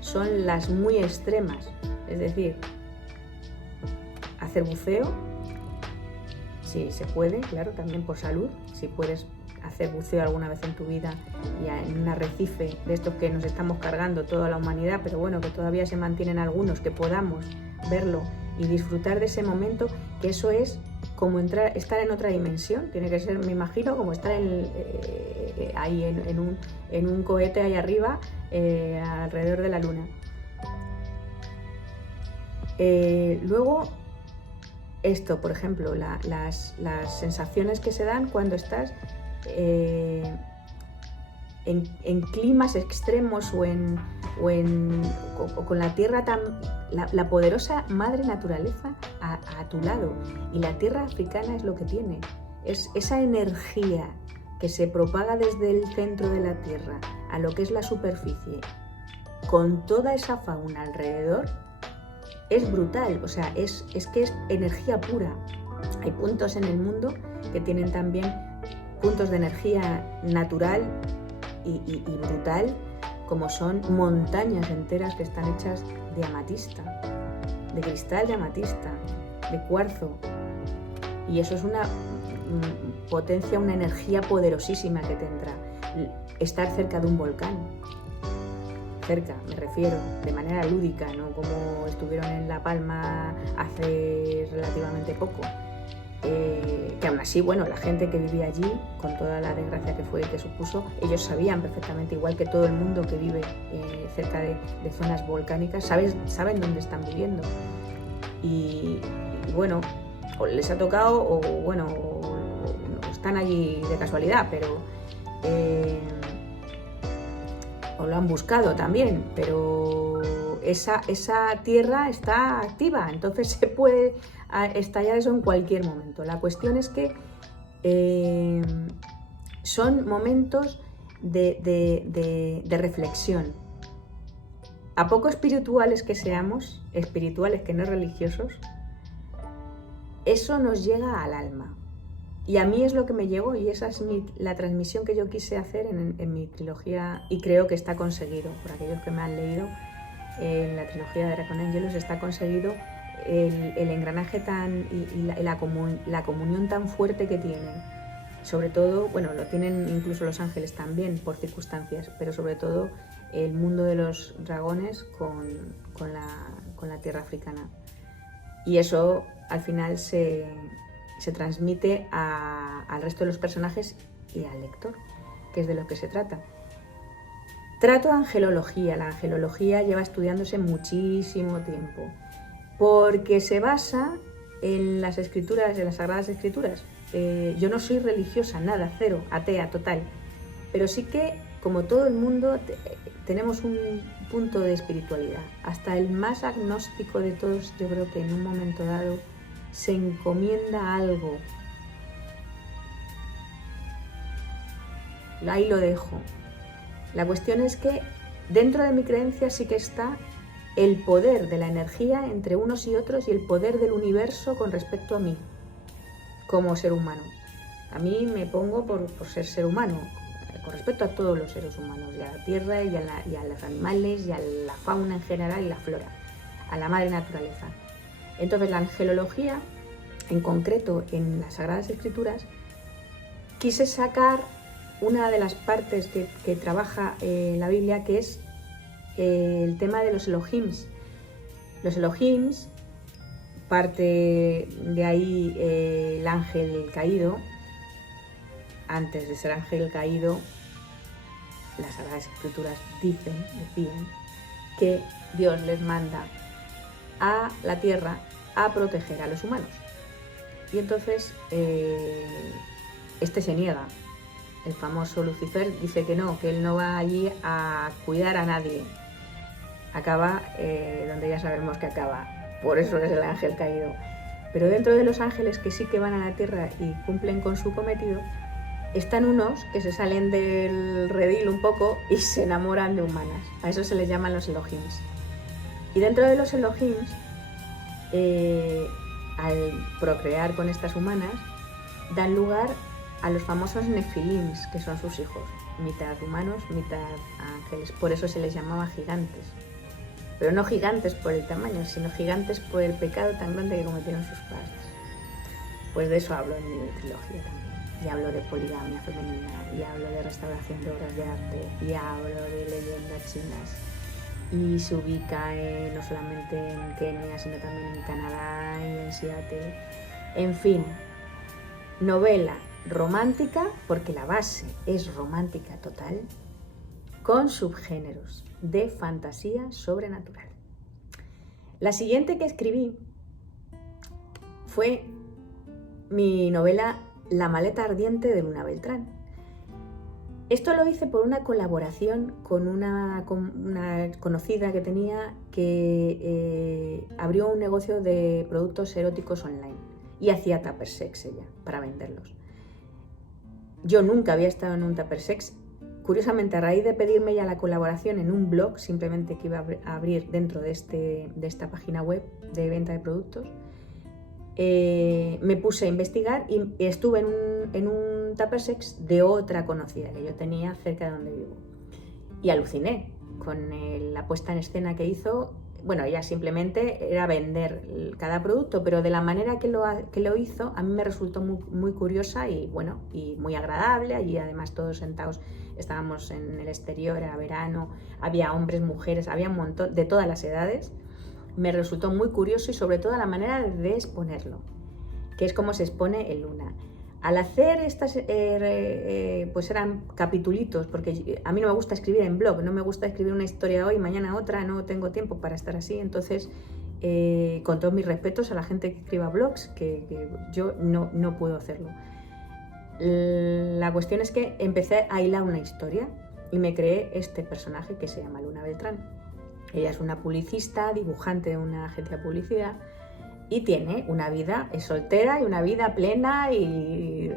son las muy extremas. Es decir, hacer buceo, si se puede, claro, también por salud, si puedes hacer buceo alguna vez en tu vida y en un arrecife de estos que nos estamos cargando toda la humanidad, pero bueno, que todavía se mantienen algunos, que podamos verlo y disfrutar de ese momento, que eso es como estar en otra dimensión. Tiene que ser, me imagino, como estar ahí en un cohete ahí arriba, alrededor de la luna. Luego, esto, por ejemplo, las sensaciones que se dan cuando estás en climas extremos o con la tierra la poderosa madre naturaleza a tu lado. Y la tierra africana es lo que tiene, es esa energía que se propaga desde el centro de la Tierra a lo que es la superficie, con toda esa fauna alrededor, es brutal. O sea, es que es energía pura. Hay puntos en el mundo que tienen también puntos de energía natural y brutal, como son montañas enteras que están hechas de amatista, de cristal de amatista, de cuarzo. Y eso es una potencia, una energía poderosísima que tendrá estar cerca de un volcán. Cerca, me refiero, de manera lúdica, no como estuvieron en La Palma hace relativamente poco. Que aún así, bueno, la gente que vivía allí, con toda la desgracia que supuso, ellos sabían perfectamente, igual que todo el mundo que vive cerca de zonas volcánicas, saben dónde están viviendo. Y bueno, o les ha tocado o bueno, o están allí de casualidad, pero o lo han buscado también, pero esa tierra está activa, entonces se puede estallar eso en cualquier momento. La cuestión es que son momentos de reflexión. A poco espirituales que seamos, espirituales que no religiosos, eso nos llega al alma. Y a mí es lo que me llegó, y esa es la transmisión que yo quise hacer en mi trilogía, y creo que está conseguido, por aquellos que me han leído, en la trilogía de Dragon Angelus está conseguido el engranaje y la comunión tan fuerte que tienen. Sobre todo, bueno, lo tienen incluso los ángeles también por circunstancias, pero sobre todo el mundo de los dragones con la tierra africana. Y eso al final se transmite al resto de los personajes y al lector, que es de lo que se trata. Trato angelología. La angelología lleva estudiándose muchísimo tiempo, porque se basa en las escrituras, en las Sagradas Escrituras. Yo no soy religiosa, nada, cero, atea, total, pero sí que, como todo el mundo, tenemos un punto de espiritualidad. Hasta el más agnóstico de todos, yo creo que en un momento dado se encomienda a algo. Ahí lo dejo. La cuestión es que dentro de mi creencia sí que está el poder de la energía entre unos y otros y el poder del universo con respecto a mí, como ser humano. A mí me pongo por ser humano, con respecto a todos los seres humanos, y a la tierra, y a los animales, y a la fauna en general, y la flora, a la madre naturaleza. Entonces, la angelología, en concreto en las Sagradas Escrituras, quise sacar una de las partes que trabaja la Biblia, que es el tema de los Elohims. Los Elohims, parte de ahí el ángel caído. Antes de ser ángel caído, las Sagradas Escrituras decían que Dios les manda a la tierra a proteger a los humanos. Y entonces este se niega. El famoso Lucifer dice que no, que él no va allí a cuidar a nadie. Acaba donde ya sabemos que acaba. Por eso es el ángel caído. Pero dentro de los ángeles que sí que van a la tierra y cumplen con su cometido, están unos que se salen del redil un poco y se enamoran de humanas. A eso se les llaman los Elohims. Y dentro de los Elohims, al procrear con estas humanas, dan lugar a los famosos Nefilims, que son sus hijos, mitad humanos, mitad ángeles. Por eso se les llamaba gigantes. Pero no gigantes por el tamaño, sino gigantes por el pecado tan grande que cometieron sus padres. Pues de eso hablo en mi trilogía también. Y hablo de poligamia femenina, y hablo de restauración de obras de arte, y hablo de leyendas chinas. Y se ubica no solamente en Kenia, sino también en Canadá y en Seattle. En fin, novela romántica, porque la base es romántica total, con subgéneros de fantasía sobrenatural. La siguiente que escribí fue mi novela La maleta ardiente de Luna Beltrán. Esto lo hice por una colaboración con una conocida que tenía que abrió un negocio de productos eróticos online y hacía tupper sex ella para venderlos. Yo nunca había estado en un tupper sex. Curiosamente, a raíz de pedirme ya la colaboración en un blog, simplemente que iba a abrir dentro de esta página web de venta de productos, me puse a investigar y estuve en un tupper sex de otra conocida que yo tenía cerca de donde vivo. Y aluciné con la puesta en escena que hizo. Bueno, ella simplemente era vender cada producto, pero de la manera que lo hizo, a mí me resultó muy, muy curiosa y bueno, y muy agradable. Allí además todos sentados, estábamos en el exterior, era verano, había hombres, mujeres, había un montón de todas las edades. Me resultó muy curioso y sobre todo la manera de exponerlo, que es como se expone en Luna. Al hacer estas, pues eran capitulitos, porque a mí no me gusta escribir en blog, no me gusta escribir una historia hoy, mañana otra, no tengo tiempo para estar así. Entonces, con todos mis respetos a la gente que escriba blogs, que yo no puedo hacerlo. La cuestión es que empecé a hilar una historia y me creé este personaje que se llama Luna Beltrán. Ella es una publicista, dibujante de una agencia de publicidad, y tiene una vida, es soltera y una vida plena y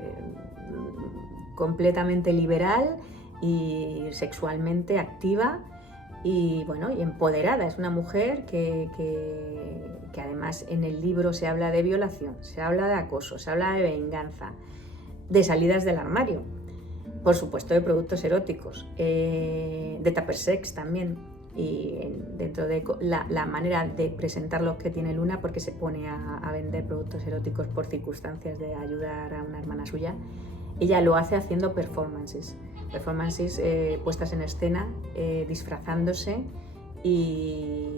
completamente liberal y sexualmente activa y bueno, y empoderada. Es una mujer que además en el libro se habla de violación, se habla de acoso, se habla de venganza, de salidas del armario, por supuesto de productos eróticos, de tupper sex también. Y dentro de la manera de presentarlos que tiene Luna, porque se pone a vender productos eróticos por circunstancias de ayudar a una hermana suya, ella lo hace haciendo performances puestas en escena, disfrazándose y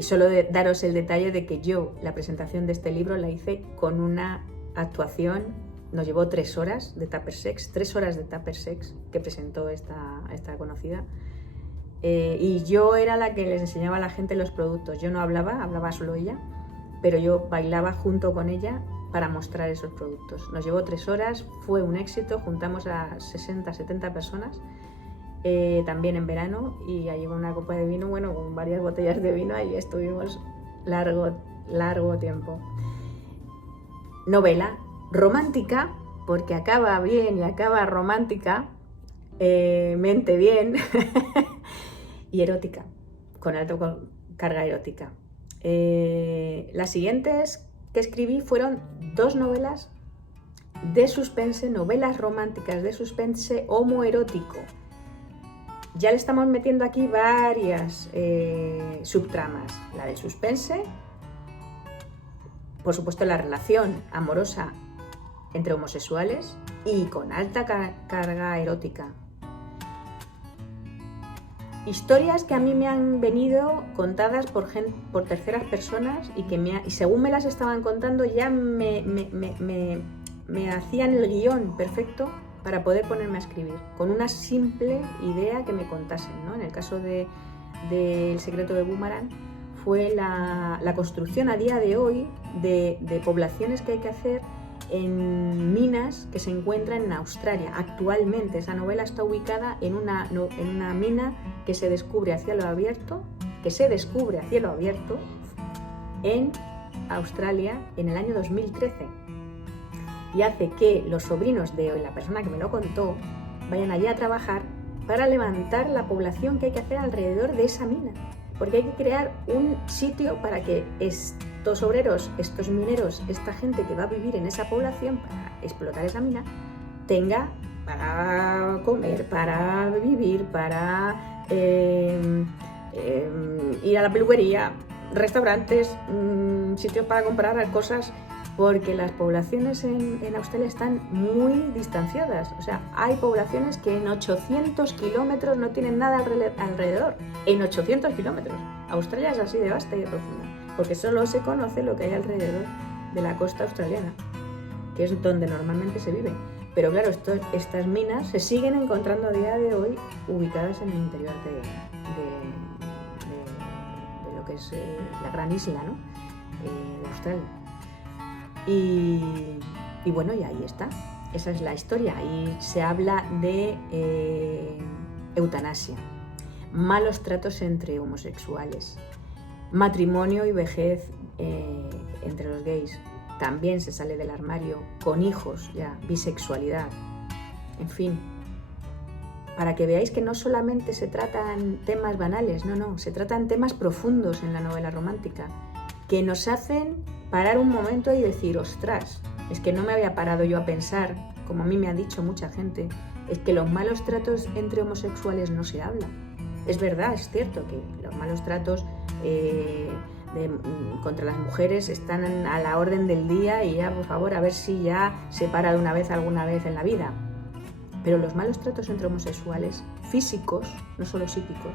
solo daros el detalle de que yo la presentación de este libro la hice con una actuación, nos llevó 3 horas de tupper sex, 3 horas de tupper sex que presentó esta conocida. Y yo era la que les enseñaba a la gente los productos. Yo no hablaba solo ella, pero yo bailaba junto con ella para mostrar esos productos. Nos llevó 3 horas, fue un éxito, juntamos a 60, 70 personas, también en verano, y allí con una copa de vino, bueno, con varias botellas de vino, ahí estuvimos largo tiempo. Novela romántica, porque acaba bien y acaba romántica, mente bien, y erótica, con alta carga erótica. Las siguientes que escribí fueron 2 novelas de suspense, novelas románticas de suspense homoerótico. Ya le estamos metiendo aquí varias subtramas. La del suspense, por supuesto la relación amorosa entre homosexuales y con alta carga erótica. Historias que a mí me han venido contadas por terceras personas y y según me las estaban contando ya me hacían el guión perfecto para poder ponerme a escribir, con una simple idea que me contasen, ¿no? En el caso de El secreto de Boomerang fue la construcción a día de hoy de poblaciones que hay que hacer en minas que se encuentran en Australia. Actualmente esa novela está ubicada en una mina que se descubre a cielo abierto, en Australia en el año 2013, y hace que los sobrinos de la persona que me lo contó vayan allí a trabajar para levantar la población que hay que hacer alrededor de esa mina, porque hay que crear un sitio para que estos obreros, estos mineros, esta gente que va a vivir en esa población para explotar esa mina, tenga para comer, para vivir, para ir a la peluquería, restaurantes, sitios para comprar cosas, porque las poblaciones en Australia están muy distanciadas. O sea, hay poblaciones que en 800 kilómetros no tienen nada alrededor. En 800 kilómetros. Australia es así de vasta y de profunda, porque solo se conoce lo que hay alrededor de la costa australiana, que es donde normalmente se vive. Pero claro, estas minas se siguen encontrando a día de hoy ubicadas en el interior de lo que es la gran isla, ¿no? De Australia. Y bueno, y ahí está. Esa es la historia. Ahí se habla de eutanasia, malos tratos entre homosexuales, matrimonio y vejez entre los gays. También se sale del armario, con hijos ya, bisexualidad. en fin, para que veáis que no solamente se tratan temas banales, no, se tratan temas profundos en la novela romántica, que nos hacen parar un momento y decir, ostras, es que no me había parado yo a pensar, como a mí me ha dicho mucha gente, es que los malos tratos entre homosexuales no se hablan. Es verdad, es cierto que los malos tratos contra las mujeres están a la orden del día y ya, por favor, a ver si ya se para de una vez alguna vez en la vida. Pero los malos tratos entre homosexuales, físicos, no solo psíquicos,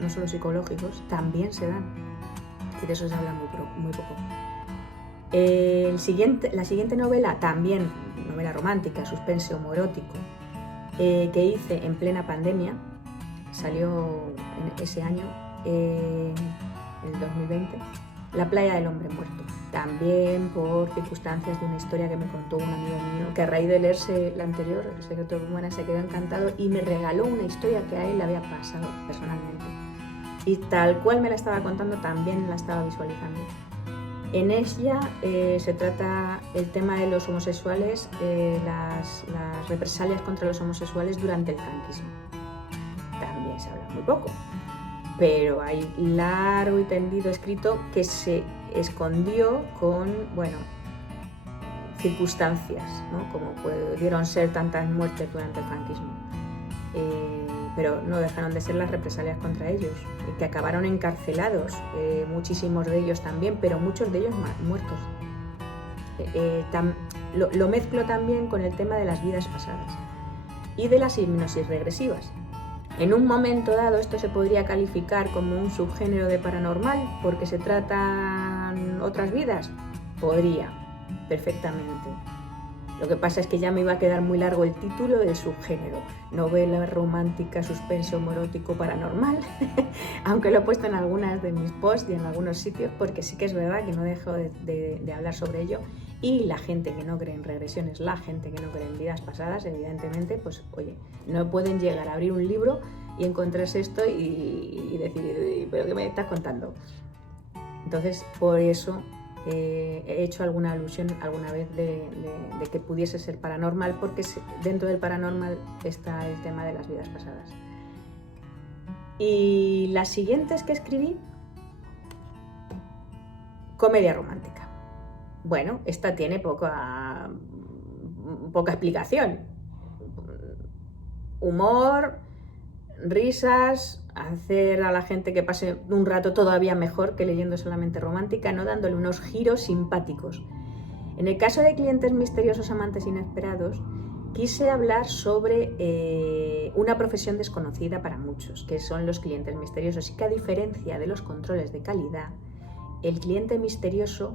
no solo psicológicos, también se dan. Y de eso se habla muy poco. La siguiente novela, también novela romántica, suspense homoerótico, que hice en plena pandemia, salió en ese año, en el 2020, La playa del hombre muerto. También por circunstancias de una historia que me contó un amigo mío, que a raíz de leerse la anterior, El secreto de Humana, se quedó encantado y me regaló una historia que a él le había pasado personalmente. Y tal cual me la estaba contando, también la estaba visualizando. En ella se trata el tema de los homosexuales, las represalias contra los homosexuales durante el franquismo. También se habla muy poco, pero hay largo y tendido escrito que se escondió con, circunstancias, ¿no? Como pudieron ser tantas muertes durante el franquismo. Pero no dejaron de ser las represalias contra ellos, que acabaron encarcelados, muchísimos de ellos también, pero muchos de ellos muertos. Lo mezclo también con el tema de las vidas pasadas y de las hipnosis regresivas. En un momento dado esto se podría calificar como un subgénero de paranormal porque se tratan otras vidas. Podría, perfectamente. Lo que pasa es que ya me iba a quedar muy largo el título del subgénero. Novela romántica, suspense homoerótico paranormal. Aunque lo he puesto en algunas de mis posts y en algunos sitios, porque sí que es verdad que no dejo de hablar sobre ello. Y la gente que no cree en regresiones, la gente que no cree en vidas pasadas, evidentemente, pues oye, no pueden llegar a abrir un libro y encontrarse esto y decir, ¿pero qué me estás contando? Entonces, por eso he hecho alguna alusión alguna vez de que pudiese ser paranormal, porque dentro del paranormal está el tema de las vidas pasadas. Y las siguientes que escribí, comedia romántica. Bueno, esta tiene poca explicación. Humor, risas, hacer a la gente que pase un rato todavía mejor que leyendo solamente romántica, no dándole unos giros simpáticos. En el caso de Clientes misteriosos, amantes inesperados, quise hablar sobre una profesión desconocida para muchos, que son los clientes misteriosos, y que a diferencia de los controles de calidad, el cliente misterioso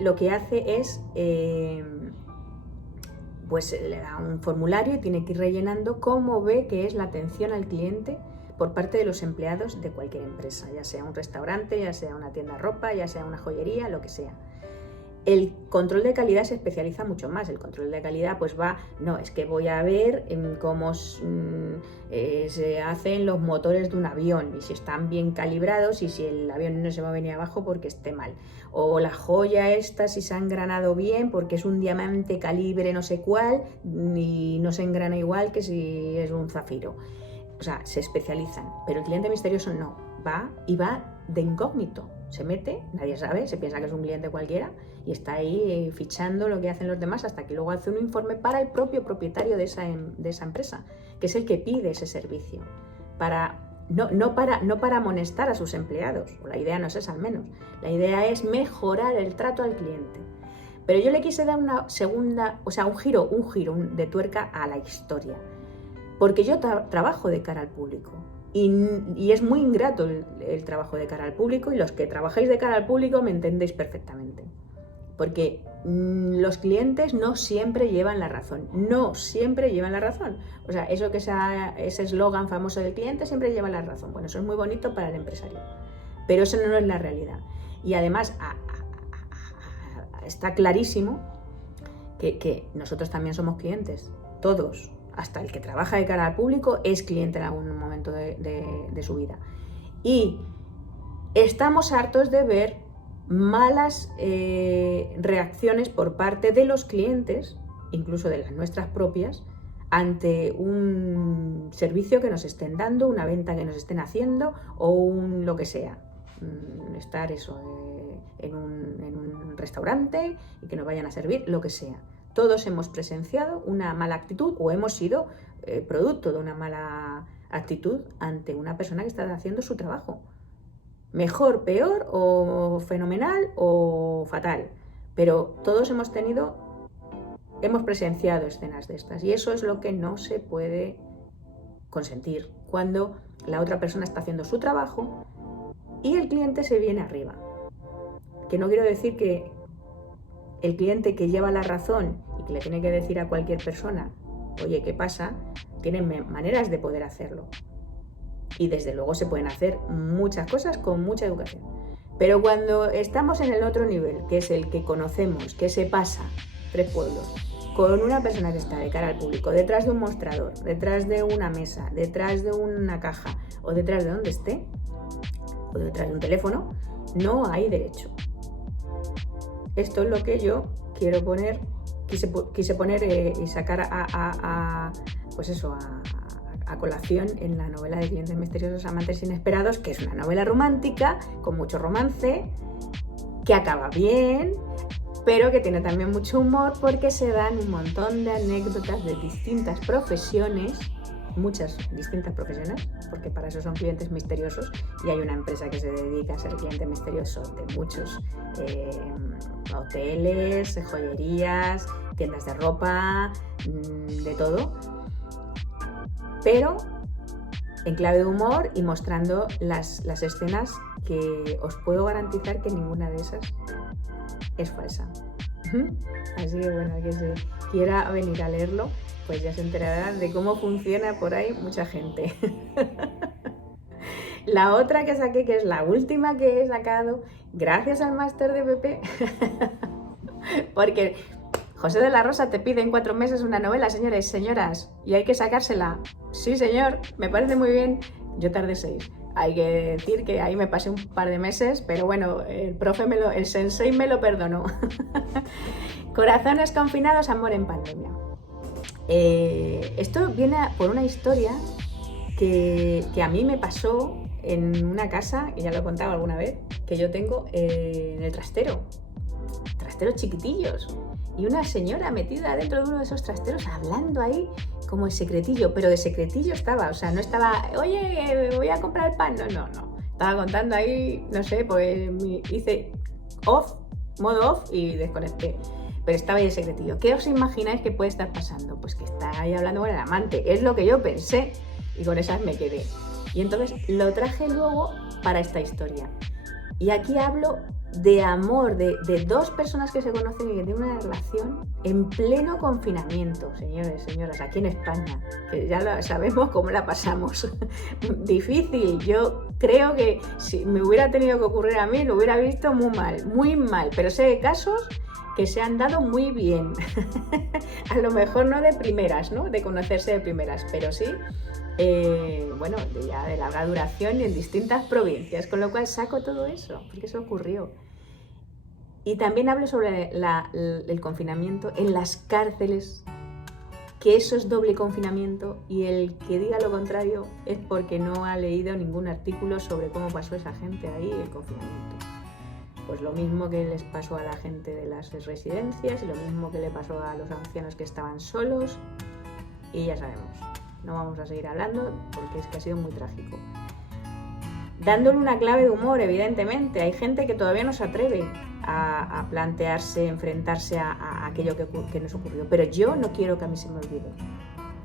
lo que hace es, pues le da un formulario y tiene que ir rellenando cómo ve que es la atención al cliente por parte de los empleados de cualquier empresa, ya sea un restaurante, ya sea una tienda de ropa, ya sea una joyería, lo que sea. El control de calidad se especializa mucho más. El control de calidad pues es que voy a ver cómo se hacen los motores de un avión y si están bien calibrados y si el avión no se va a venir abajo porque esté mal. O la joya esta, si se ha engranado bien porque es un diamante calibre no sé cuál y no se engrana igual que si es un zafiro. O sea, se especializan, pero el cliente misterioso no, va de incógnito. Se mete, nadie sabe, se piensa que es un cliente cualquiera y está ahí fichando lo que hacen los demás hasta que luego hace un informe para el propio propietario de esa empresa, que es el que pide ese servicio, no para amonestar a sus empleados. La idea no es esa, al menos. La idea es mejorar el trato al cliente. Pero yo le quise dar una segunda, un giro de tuerca a la historia, porque yo trabajo de cara al público. Y es muy ingrato el trabajo de cara al público, y los que trabajáis de cara al público me entendéis perfectamente. Porque los clientes no siempre llevan la razón. No siempre llevan la razón. O sea, ese eslogan famoso del cliente siempre lleva la razón. Bueno, eso es muy bonito para el empresario. Pero eso no es la realidad. Y además está clarísimo que nosotros también somos clientes. Todos. Hasta el que trabaja de cara al público es cliente en algún momento de su vida. Y estamos hartos de ver malas reacciones por parte de los clientes incluso de las nuestras propias, ante un servicio que nos estén dando, una venta que nos estén haciendo o lo que sea. Estar en un restaurante y que nos vayan a servir, lo que sea. Todos hemos presenciado una mala actitud o hemos sido producto de una mala actitud ante una persona que está haciendo su trabajo. Mejor, peor o fenomenal o fatal. Pero todos hemos presenciado escenas de estas y eso es lo que no se puede consentir cuando la otra persona está haciendo su trabajo y el cliente se viene arriba. Que no quiero decir que el cliente que lleva la razón y que le tiene que decir a cualquier persona, oye, ¿qué pasa? Tiene maneras de poder hacerlo. Y desde luego se pueden hacer muchas cosas con mucha educación. Pero cuando estamos en el otro nivel, que es el que conocemos, que se pasa 3 pueblos, con una persona que está de cara al público, detrás de un mostrador, detrás de una mesa, detrás de una caja o detrás de donde esté, o detrás de un teléfono, no hay derecho. Esto es lo que yo quiero poner, quise poner y sacar a colación en la novela de Clientes Misteriosos, Amantes Inesperados, que es una novela romántica, con mucho romance, que acaba bien, pero que tiene también mucho humor porque se dan un montón de anécdotas de distintas profesiones, muchas distintas profesiones, porque para eso son clientes misteriosos y hay una empresa que se dedica a ser cliente misterioso de muchos hoteles, joyerías, tiendas de ropa, de todo, pero en clave de humor y mostrando las escenas que os puedo garantizar que ninguna de esas es falsa. Así que bueno, que se quiera venir a leerlo, pues ya se enterará de cómo funciona por ahí mucha gente. La otra que saqué, que es la última que he sacado, gracias al máster de Pepe, porque José de la Rosa te pide en 4 meses una novela, señores, señoras, y hay que sacársela. Sí, señor, me parece muy bien. Yo tardé 6. Hay que decir que ahí me pasé un par de meses, pero bueno, el sensei me lo perdonó. Corazones confinados, amor en pandemia. Esto viene por una historia que a mí me pasó en una casa, que ya lo he contado alguna vez, que yo tengo en el trasteros chiquitillos, y una señora metida dentro de uno de esos trasteros hablando ahí como el secretillo, pero de secretillo estaba, o sea, no estaba, oye, voy a comprar el pan, no, estaba contando ahí, no sé, pues hice modo off y desconecté, pero estaba ahí el secretillo. ¿Qué os imagináis que puede estar pasando? Pues que está ahí hablando con el amante, es lo que yo pensé y con esas me quedé. Y entonces lo traje luego para esta historia. Y aquí hablo de amor, de 2 personas que se conocen y que tienen una relación en pleno confinamiento, señores, señoras, aquí en España, que ya sabemos cómo la pasamos. Difícil, yo creo que si me hubiera tenido que ocurrir a mí, lo hubiera visto muy mal, pero sé de casos que se han dado muy bien. A lo mejor no de primeras, ¿no? De conocerse de primeras, pero sí, bueno, ya de larga duración y en distintas provincias, con lo cual saco todo eso, porque eso ocurrió. Y también hablo sobre el confinamiento en las cárceles, que eso es doble confinamiento, y el que diga lo contrario es porque no ha leído ningún artículo sobre cómo pasó esa gente ahí el confinamiento. Pues lo mismo que les pasó a la gente de las residencias y lo mismo que le pasó a los ancianos que estaban solos, y ya sabemos, no vamos a seguir hablando porque es que ha sido muy trágico. Dándole una clave de humor, evidentemente, hay gente que todavía no se atreve a plantearse, enfrentarse a aquello que nos ocurrió, pero yo no quiero que a mí se me olvide.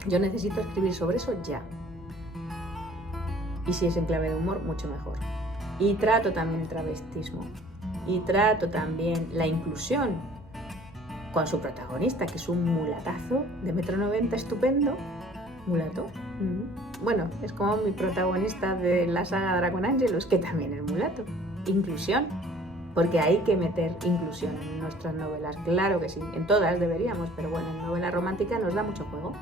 Yo necesito escribir sobre eso ya. Y si es en clave de humor, mucho mejor. Y trato también el travestismo. Y trato también la inclusión con su protagonista, que es un mulatazo de 1,90 m estupendo. Mulato. Bueno, es como mi protagonista de la saga Dragon Angelus, que también es mulato. Inclusión. Porque hay que meter inclusión en nuestras novelas, claro que sí. En todas deberíamos, pero bueno, en novela romántica nos da mucho juego.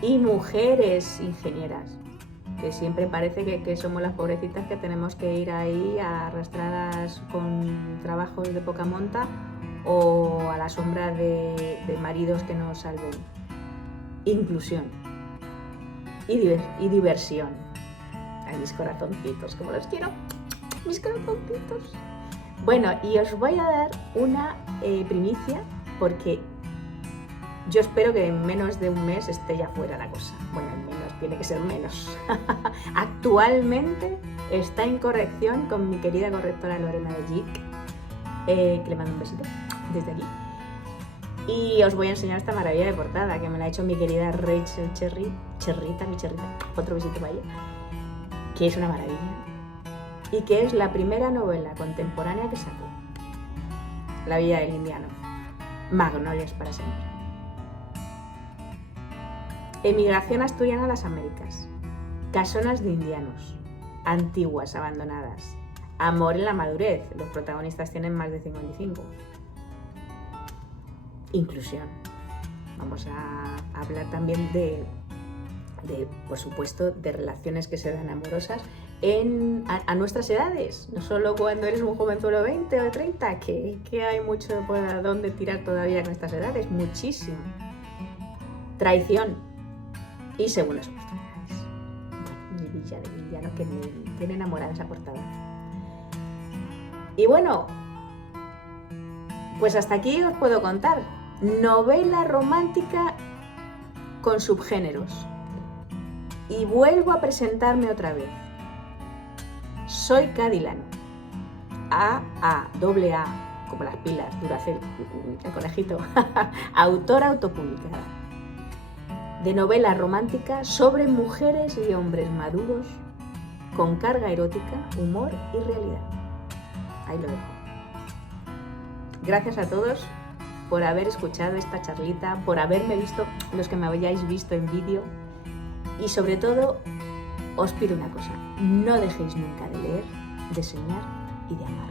Y mujeres ingenieras, que siempre parece que somos las pobrecitas que tenemos que ir ahí arrastradas con trabajos de poca monta o a la sombra de maridos que nos salven. Inclusión y diversión. Ay, mis corazoncitos, como los quiero, mis corazoncitos. Bueno, y os voy a dar una primicia, porque yo espero que en menos de un mes esté ya fuera la cosa. Bueno, en menos, tiene que ser menos. Actualmente está en corrección con mi querida correctora Lorena de Gic, que le mando un besito desde aquí. Y os voy a enseñar esta maravilla de portada que me la ha hecho mi querida Rachel Cherrita, otro besito para ella, que es una maravilla y que es la primera novela contemporánea que sacó, La vida del indiano, Magnolias para siempre. Emigración asturiana a las Américas, casonas de indianos, antiguas, abandonadas, amor en la madurez, los protagonistas tienen más de 55. Inclusión. Vamos a hablar también de, por supuesto, de relaciones que se dan amorosas a nuestras edades, no solo cuando eres un jovenzuelo de 20 o de 30, que hay mucho por donde tirar todavía con estas edades, muchísimo. Traición y segundas oportunidades. Mi villa de villano que me tiene enamorada esa portada. Y bueno, pues hasta aquí os puedo contar. Novela romántica con subgéneros. Y vuelvo a presentarme otra vez. Soy Cadilano. A, como las pilas, Duracell, el conejito. Autora autopublicada. De novela romántica sobre mujeres y hombres maduros con carga erótica, humor y realidad. Ahí lo dejo. Gracias a todos por haber escuchado esta charlita, por haberme visto, los que me hayáis visto en vídeo, y sobre todo os pido una cosa: no dejéis nunca de leer, de soñar y de amar.